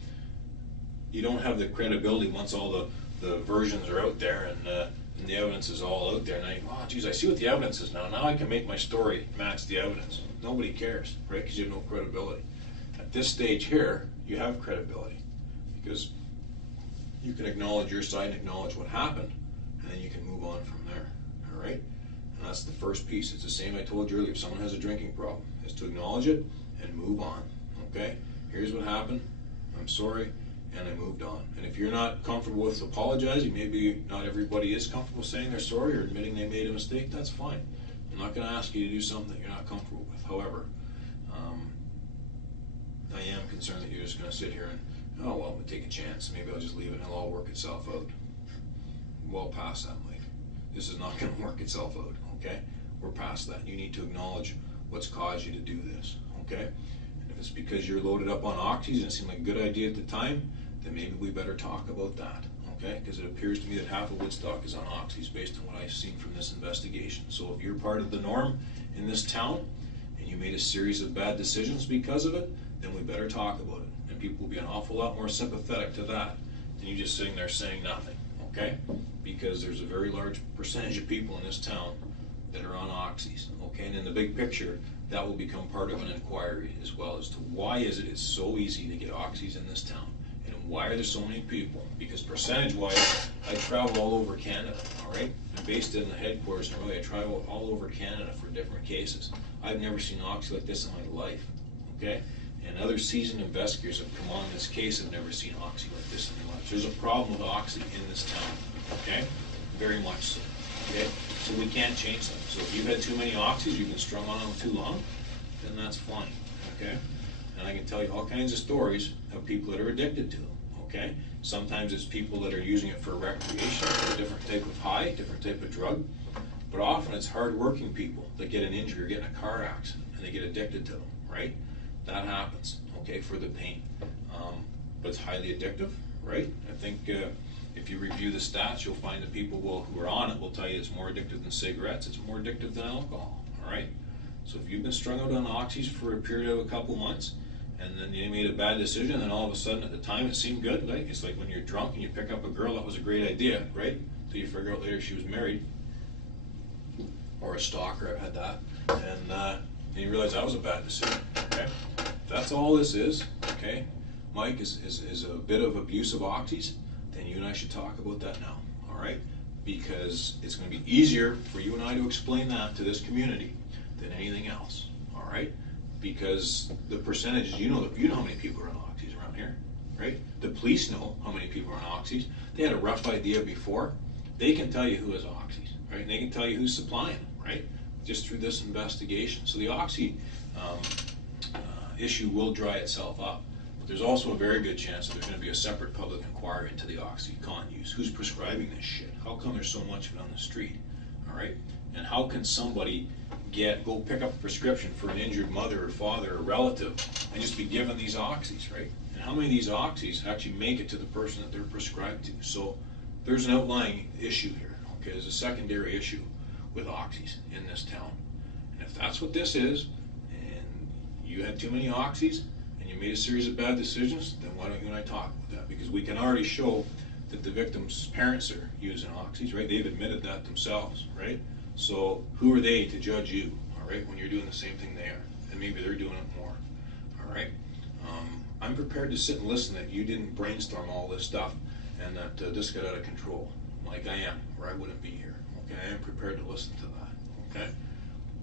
You don't have the credibility once all the versions are out there and the evidence is all out there. Now, oh, geez, I see what the evidence is now. Now I can make my story match the evidence. Nobody cares, right? Because you have no credibility. At this stage here, you have credibility because you can acknowledge your side and acknowledge what happened, and then you can move on from there, all right? And that's the first piece. It's the same I told you earlier. If someone has a drinking problem, is to acknowledge it and move on, okay? Here's what happened. I'm sorry, and I moved on. And if you're not comfortable with apologizing, maybe not everybody is comfortable saying they're sorry or admitting they made a mistake, that's fine. I'm not going to ask you to do something that you're not comfortable with. However, I am concerned that you're just going to sit here and, oh, well, we'll take a chance. Maybe I'll just leave it and it'll all work itself out. Well past that, Mike. This is not going to work itself out, okay? We're past that. You need to acknowledge what's caused you to do this, okay? And if it's because you're loaded up on oxys and it seemed like a good idea at the time, then maybe we better talk about that, okay? Because it appears to me that half of Woodstock is on oxys based on what I've seen from this investigation. So if you're part of the norm in this town and you made a series of bad decisions because of it, then we better talk about it. And people will be an awful lot more sympathetic to that than you just sitting there saying nothing, okay? Because there's a very large percentage of people in this town that are on oxys, okay? And in the big picture, that will become part of an inquiry as well as to why is it's so easy to get oxys in this town? And why are there so many people? Because percentage-wise, I travel all over Canada, all right? I'm based in the headquarters, and really I travel all over Canada for different cases. I've never seen oxy like this in my life, okay? And other seasoned investigators have come on this case have never seen oxy like this in their lives. There's a problem with oxy in this town, okay? Very much so, okay? So we can't change that. So if you've had too many oxys, you've been strung on them too long, then that's fine, okay? And I can tell you all kinds of stories of people that are addicted to them, okay? Sometimes it's people that are using it for recreation, for a different type of high, different type of drug. But often it's hard-working people that get an injury or get in a car accident and they get addicted to them, right? That happens, okay, for the pain. But it's highly addictive, right? I think if you review the stats, you'll find that people who are on it will tell you it's more addictive than cigarettes, it's more addictive than alcohol, all right? So if you've been strung out on oxys for a period of a couple months, and then you made a bad decision, and then all of a sudden at the time it seemed good, like it's like when you're drunk and you pick up a girl, that was a great idea, right? So you figure out later she was married, or a stalker, I've had that, and you realize that was a bad decision, okay? That's all this is, okay? Mike, is a bit of abuse of oxys, then you and I should talk about that now, all right? Because it's gonna be easier for you and I to explain that to this community than anything else, all right? Because the percentages, you know how many people are on oxys around here, right? The police know how many people are on oxys. They had a rough idea before. They can tell you who has oxys, right? And they can tell you who's supplying them, right? Just through this investigation. So the oxy issue will dry itself up. But there's also a very good chance that there's going to be a separate public inquiry into the OxyContin use. Who's prescribing this shit? How come there's so much of it on the street? All right? And how can somebody go pick up a prescription for an injured mother or father or relative and just be given these oxys, right? And how many of these oxys actually make it to the person that they're prescribed to? So there's an outlying issue here, okay? There's a secondary issue with oxys in this town. And if that's what this is, and you had too many oxys, and you made a series of bad decisions, then why don't you and I talk about that? Because we can already show that the victim's parents are using oxys, right? They've admitted that themselves, right? So who are they to judge you, all right, when you're doing the same thing they are? And maybe they're doing it more, all right? I'm prepared to sit and listen that you didn't brainstorm all this stuff and that this got out of control, like I am, or I wouldn't be here, okay? I am prepared to listen to that, okay?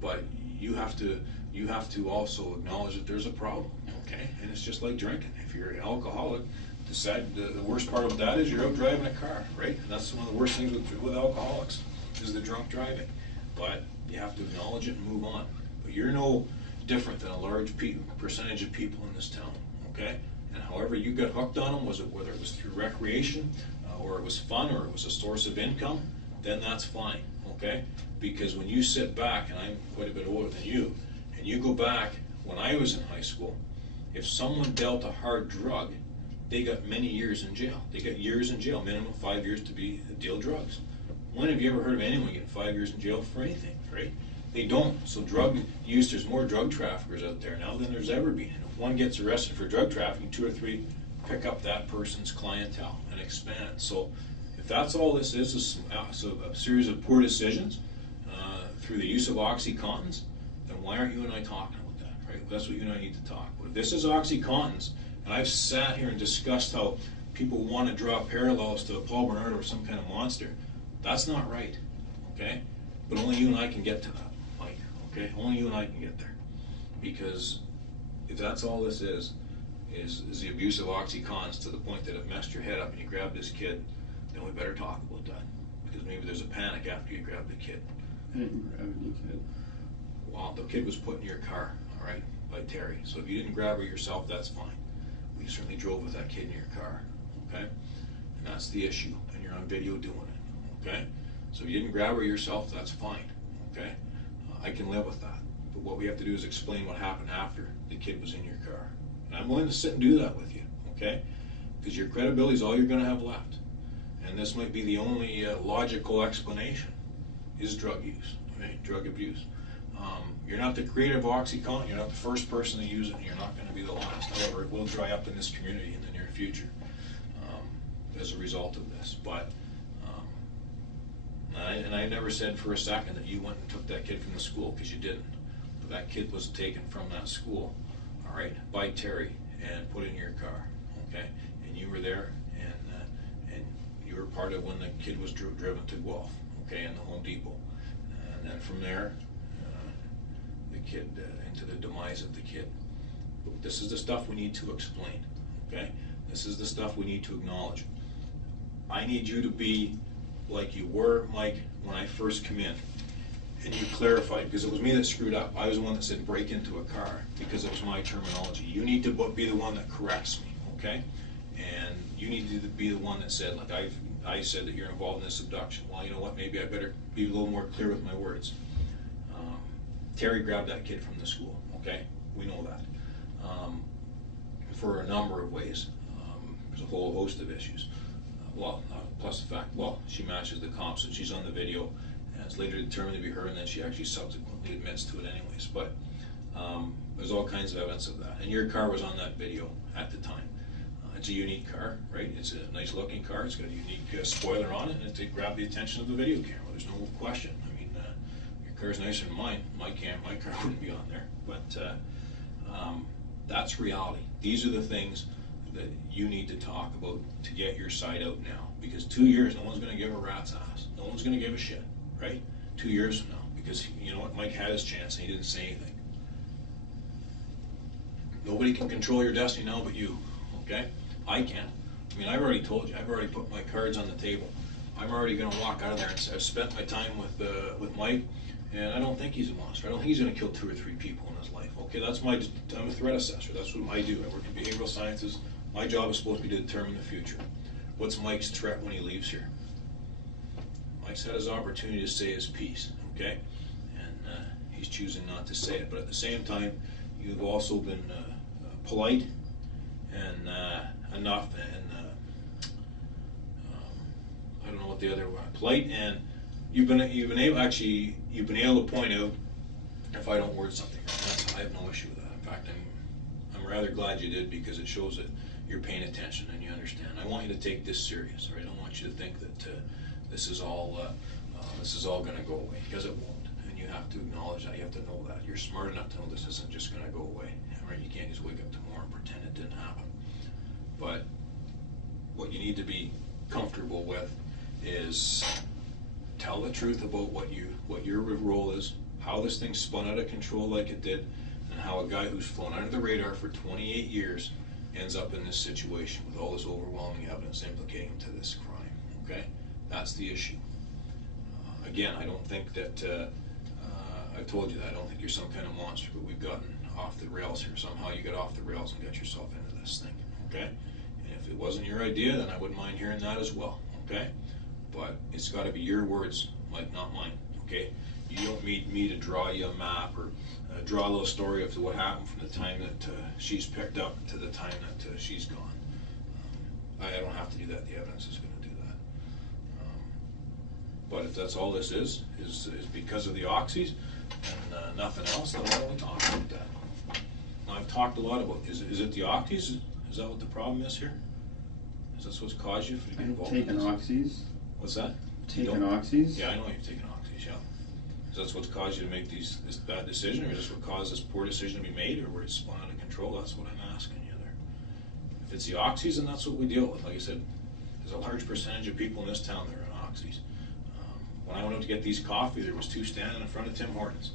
But you have to also acknowledge that there's a problem, okay? And it's just like drinking. If you're an alcoholic, the worst part of that is you're out driving a car, right? And that's one of the worst things with alcoholics, is the drunk driving. But you have to acknowledge it and move on. But you're no different than a large percentage of people in this town, okay? And however you got hooked on them, whether it was through recreation, or it was fun, or it was a source of income, then that's fine, okay? Because when you sit back, and I'm quite a bit older than you, and you go back when I was in high school, if someone dealt a hard drug, they got many years in jail. They got years in jail, minimum 5 years to deal drugs. When have you ever heard of anyone getting 5 years in jail for anything, right? They don't. So drug use, there's more drug traffickers out there now than there's ever been. And if one gets arrested for drug trafficking, 2 or 3 pick up that person's clientele and expand. So if that's all this is a series of poor decisions through the use of OxyContins, then why aren't you and I talking about that, right? That's what you and I need to talk about. If this is OxyContins, and I've sat here and discussed how people want to draw parallels to a Paul Bernardo or some kind of monster, that's not right, okay? But only you and I can get to that, Mike, okay? Only you and I can get there. Because if that's all this is the abuse of OxyContins to the point that it messed your head up and you grabbed this kid, then we better talk about that. Because maybe there's a panic after you grab the kid. I didn't grab any kid. Well, the kid was put in your car, all right, by Terry. So if you didn't grab her yourself, that's fine. We certainly drove with that kid in your car, okay? And that's the issue, and you're on video doing it, okay? So if you didn't grab her yourself, that's fine, okay? I can live with that. But what we have to do is explain what happened after the kid was in your car. And I'm willing to sit and do that with you, okay? Because your credibility is all you're gonna have left. And this might be the only logical explanation, is drug use, right? Drug abuse. You're not the creator of OxyContin, you're not the first person to use it, and you're not going to be the last. However, it will dry up in this community in the near future as a result of this. But And I never said for a second that you went and took that kid from the school, because you didn't. But that kid was taken from that school, all right, by Terry, and put in your car, okay? And you were there, and you were part of when the kid was driven to Guelph, okay, in the Home Depot. And then from there, the kid, into the demise of the kid. This is the stuff we need to explain, okay? This is the stuff we need to acknowledge. I need you to be like you were, Mike, when I first come in, and you clarified, because it was me that screwed up. I was the one that said break into a car, because it was my terminology. You need to be the one that corrects me, okay? And you need to be the one that said, like I said that you're involved in this abduction. Well, you know what, maybe I better be a little more clear with my words. Terry grabbed that kid from the school, okay? We know that. For a number of ways. There's a whole host of issues. Plus the fact, she matches the comps, and she's on the video, and it's later determined to be her, and then she actually subsequently admits to it anyways. But there's all kinds of evidence of that. And your car was on that video at the time. It's a unique car, right? It's a nice looking car. It's got a unique spoiler on it, and it grabbed the attention of the video camera. There's no question. I mean, your car's nicer than mine. My car wouldn't be on there. But that's reality. These are the things that you need to talk about to get your side out now. Because 2 years, no one's going to give a rat's ass. No one's going to give a shit, right? 2 years from now. Because you know what? Mike had his chance and he didn't say anything. Nobody can control your destiny now but you, okay? I can. I mean, I've already told you. I've already put my cards on the table. I'm already going to walk out of there and say I've spent my time with Mike, and I don't think he's a monster. I don't think he's going to kill 2 or 3 people in his life. Okay, I'm a threat assessor. That's what I do. I work in behavioral sciences. My job is supposed to be to determine the future. What's Mike's threat when he leaves here? Mike's had his opportunity to say his piece, okay? And he's choosing not to say it. But at the same time, you've also been polite and enough, and I don't know what the other one. Polite, and you've been able to point out if I don't word something wrong. I have no issue with that. In fact, I'm rather glad you did, because it shows that you're paying attention and you understand. I want you to take this serious, right? I don't want you to think that this is all going to go away, because it won't. And you have to acknowledge that. You have to know that. You're smart enough to know this isn't just going to go away, right? You can't just wake up tomorrow and pretend it didn't happen. But what you need to be comfortable with is tell the truth about what your role is, how this thing spun out of control like it did, and how a guy who's flown under the radar for 28 years ends up in this situation with all this overwhelming evidence implicating him to this crime, okay? That's the issue. Again, I don't think that, I've told you that, I don't think you're some kind of monster, but we've gotten off the rails here. Somehow you got off the rails and got yourself into this thing, okay? And if it wasn't your idea, then I wouldn't mind hearing that as well, okay? But it's got to be your words, Mike, not mine, okay? You don't need me to draw you a map or draw a little story of what happened from the time that she's picked up to the time that she's gone. I don't have to do that. The evidence is going to do that. But if that's all this is because of the oxys and nothing else, then why don't we talk about that? Now, I've talked a lot about, is it the oxys? Is that what the problem is here? Is that what's caused you to get involved in this? Taken oxys. What's that? Taken oxys? Yeah, I know you've taken oxys, yeah. Is that what's caused you to make this bad decision, or is this what caused this poor decision to be made, or where it's spun out of control? That's what I'm asking you there. If it's the oxys, then that's what we deal with. Like I said, there's a large percentage of people in this town that are on oxys. When I went out to get these coffee, there was 2 standing in front of Tim Hortons.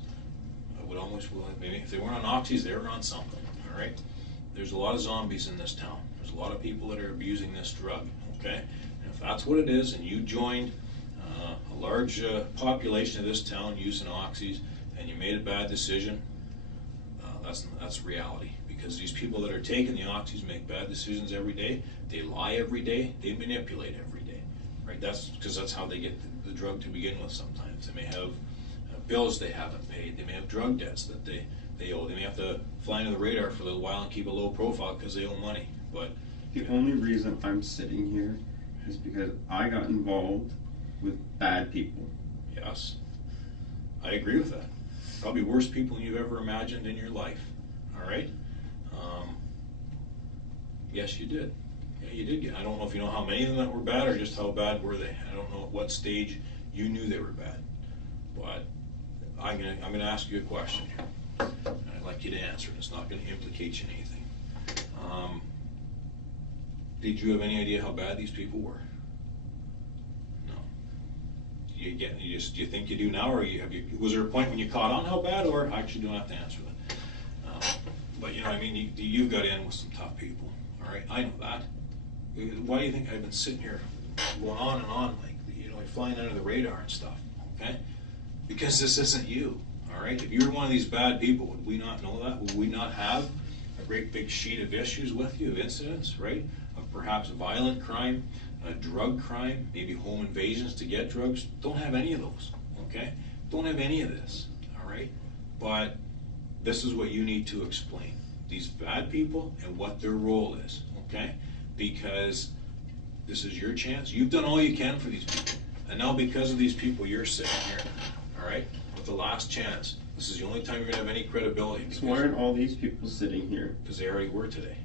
I would almost, maybe if they weren't on oxys, they were on something, all right? There's a lot of zombies in this town. There's a lot of people that are abusing this drug, okay? And if that's what it is, and you joined a large population of this town using oxys, and you made a bad decision, that's reality. Because these people that are taking the oxys make bad decisions every day. They lie every day. They manipulate every day, right? That's because that's how they get the drug to begin with. Sometimes they may have bills they haven't paid. They may have drug debts that they owe. They may have to fly under the radar for a little while and keep a low profile because they owe money. But the only reason I'm sitting here is because I got involved with bad people. Yes, I agree with that. Probably worse people than you've ever imagined in your life. All right. Yes, you did. Yeah, you did get. I don't know if you know how many of them that were bad, or just how bad were they. I don't know at what stage You knew they were bad. But I'm gonna ask you a question here. And I'd like you to answer it. It's not gonna implicate you in anything. Did you have any idea how bad these people were? No. Do you think you do now, or was there a point when you caught on how bad, or actually don't have to answer that? But you know what I mean, you've got in with some tough people, all right? I know that. Why do you think I've been sitting here going on and on, like, you know, flying under the radar and stuff, okay? Because this isn't you, all right? If you were one of these bad people, would we not know that? Would we not have a great big sheet of issues with you, of incidents, right? Of perhaps violent crime, drug crime, maybe home invasions to get drugs. Don't have any of those, okay? Don't have any of this, all right? But this is what you need to explain. These bad people and what their role is, okay? Because this is your chance. You've done all you can for these people. And now because of these people, you're sitting here, all right? With the last chance. This is the only time you're gonna have any credibility. So why aren't all these people sitting here? Because they already were today.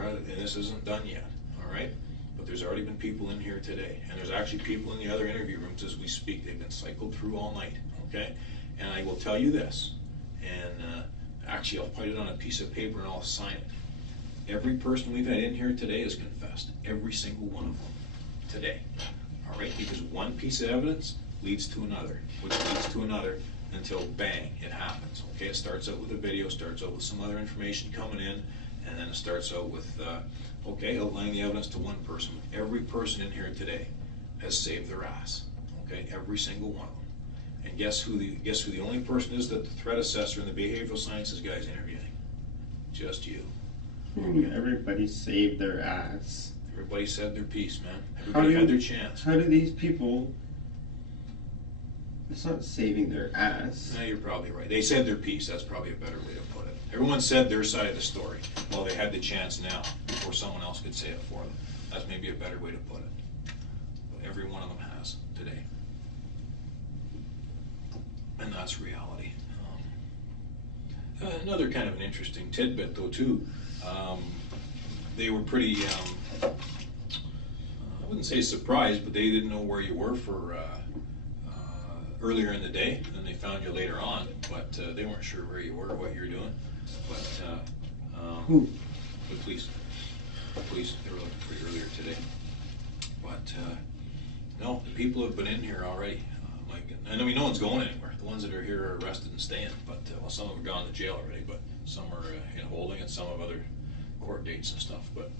And this isn't done yet, all right? But there's already been people in here today, and there's actually people in the other interview rooms as we speak. They've been cycled through all night, okay? And I will tell you this, and actually I'll put it on a piece of paper and I'll sign it. Every person we've had in here today has confessed, every single one of them, today, all right? Because one piece of evidence leads to another, which leads to another, until bang, it happens, okay? It starts out with a video, starts out with some other information coming in, and then it starts out with, okay, outlining the evidence to one person. Every person in here today has saved their ass, okay? Every single one of them. And guess who the only person is that the threat assessor and the behavioral sciences guy is interviewing? Just you. Everybody saved their ass. Everybody said their piece, man. Everybody had their chance. How do these people... It's not saving their ass. No, you're probably right. They said their piece. That's probably a better way to put it. Everyone said their side of the story. Well, they had the chance now before someone else could say it for them. That's maybe a better way to put it. But every one of them has today. And that's reality. Another kind of an interesting tidbit, though, too. They were pretty, I wouldn't say surprised, but they didn't know where you were for earlier in the day, and then they found you later on, but they weren't sure where you were or what you were doing. But Who? The police. The police, they were looking for you earlier today. But no, the people have been in here already. I mean, no one's going anywhere. The ones that are here are arrested and staying, but well, some have gone to jail already, but some are in holding, and some have other court dates and stuff. But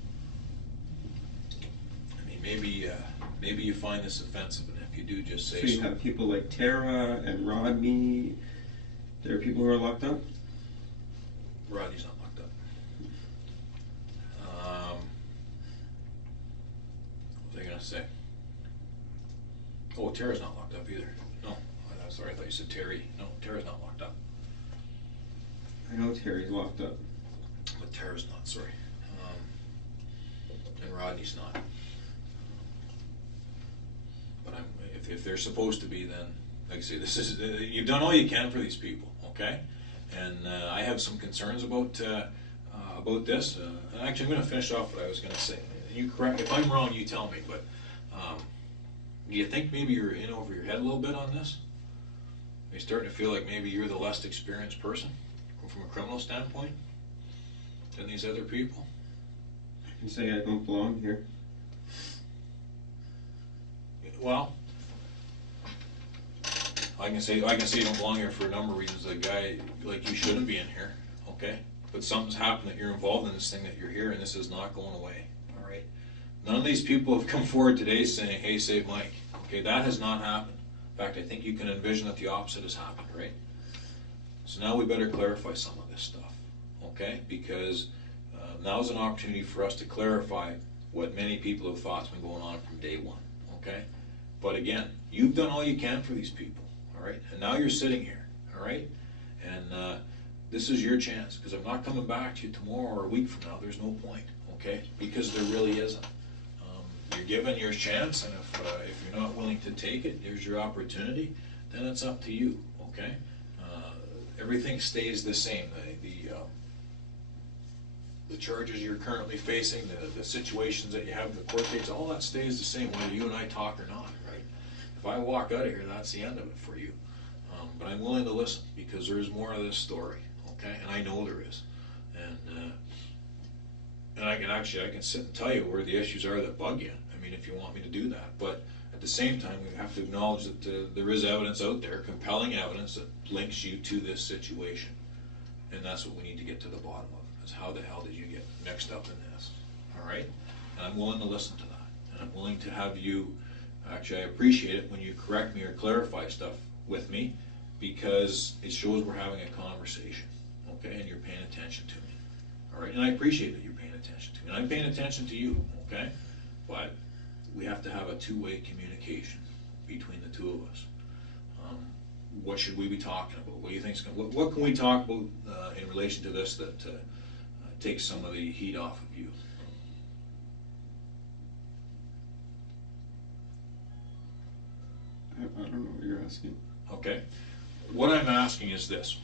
I mean, maybe you find this offensive, and if you do, just say so. So you have people like Tara and Rodney. There are people who are locked up? Rodney's not locked up. What was I gonna say? Oh, Tara's not locked up either. No, I'm sorry, I thought you said Terry. No, Tara's not locked up. I know Terry's locked up. But Tara's not, sorry. And Rodney's not. But if they're supposed to be, then, like I say, this is, you've done all you can for these people, okay? And I have some concerns about this. Actually, I'm going to finish off what I was going to say. You correct, if I'm wrong, you tell me, but do you think maybe you're in over your head a little bit on this? Are you starting to feel like maybe you're the less experienced person from a criminal standpoint than these other people? I can say I don't belong here. Well, I can say you don't belong here for a number of reasons. A guy like you shouldn't be in here, okay? But something's happened that you're involved in this thing, that you're here, and this is not going away, all right? None of these people have come forward today saying, hey, save Mike. Okay, that has not happened. In fact, I think you can envision that the opposite has happened, right? So now we better clarify some of this stuff, okay? Because now's an opportunity for us to clarify what many people have thought's been going on from day one, okay? But again, you've done all you can for these people, all right? And now you're sitting here, all right? And this is your chance, because I'm not coming back to you tomorrow or a week from now. There's no point, okay? Because there really isn't. You're given your chance, and if you're not willing to take it, here's your opportunity, then it's up to you, okay? Everything stays the same. The charges you're currently facing, the situations that you have, the court dates, all that stays the same, whether you and I talk or not, right? If I walk out of here, that's the end of it for you. But I'm willing to listen, because there's more to this story, okay? And I know there is. And I can sit and tell you where the issues are that bug you. I mean, if you want me to do that. But at the same time, we have to acknowledge that there is evidence out there, compelling evidence that links you to this situation. And that's what we need to get to the bottom of, is how the hell did you get mixed up in this, all right? And I'm willing to listen to that. And I'm willing to have you, actually I appreciate it when you correct me or clarify stuff with me, because it shows we're having a conversation, okay? And you're paying attention to me, all right? And I appreciate that you're paying attention to me. And I'm paying attention to you, okay? But we have to have a two-way communication between the two of us. What should we be talking about? What do you think's going? What can we talk about in relation to this that takes some of the heat off of you? I don't know what you're asking. Okay. What I'm asking is this.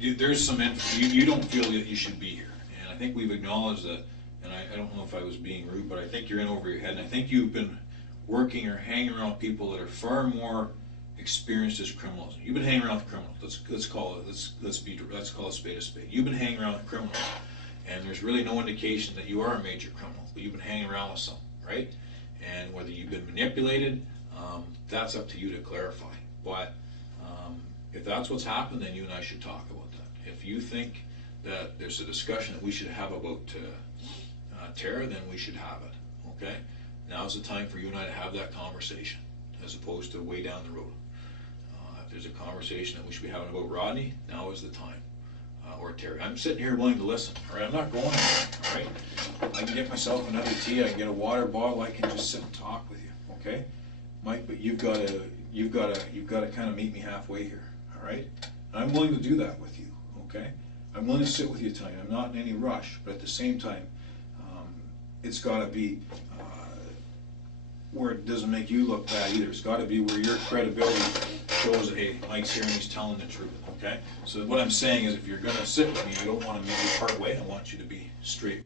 There's some you don't feel that you should be here, and I think we've acknowledged that. And I don't know if I was being rude, but I think you're in over your head, and I think you've been working or hanging around people that are far more experienced as criminals. You've been hanging around with criminals. Let's call a spade a spade. You've been hanging around with criminals, and there's really no indication that you are a major criminal, but you've been hanging around with some, right? And whether you've been manipulated, that's up to you to clarify. But if that's what's happened, then you and I should talk about that. If you think that there's a discussion that we should have about Tara, then we should have it, okay? Now's the time for you and I to have that conversation, as opposed to way down the road. If there's a conversation that we should be having about Rodney, now is the time, or Terry. I'm sitting here willing to listen, all right? I'm not going anywhere, all right? I can get myself another tea, I can get a water bottle, I can just sit and talk with you, okay? Mike, but you've got to kind of meet me halfway here, all right? And I'm willing to do that with you, okay? I'm willing to sit with you tonight. I'm not in any rush, but at the same time, it's got to be where it doesn't make you look bad either. It's got to be where your credibility shows that, hey, Mike's here and he's telling the truth, okay? So what I'm saying is, if you're going to sit with me, I don't want to make you part way. I want you to be straight.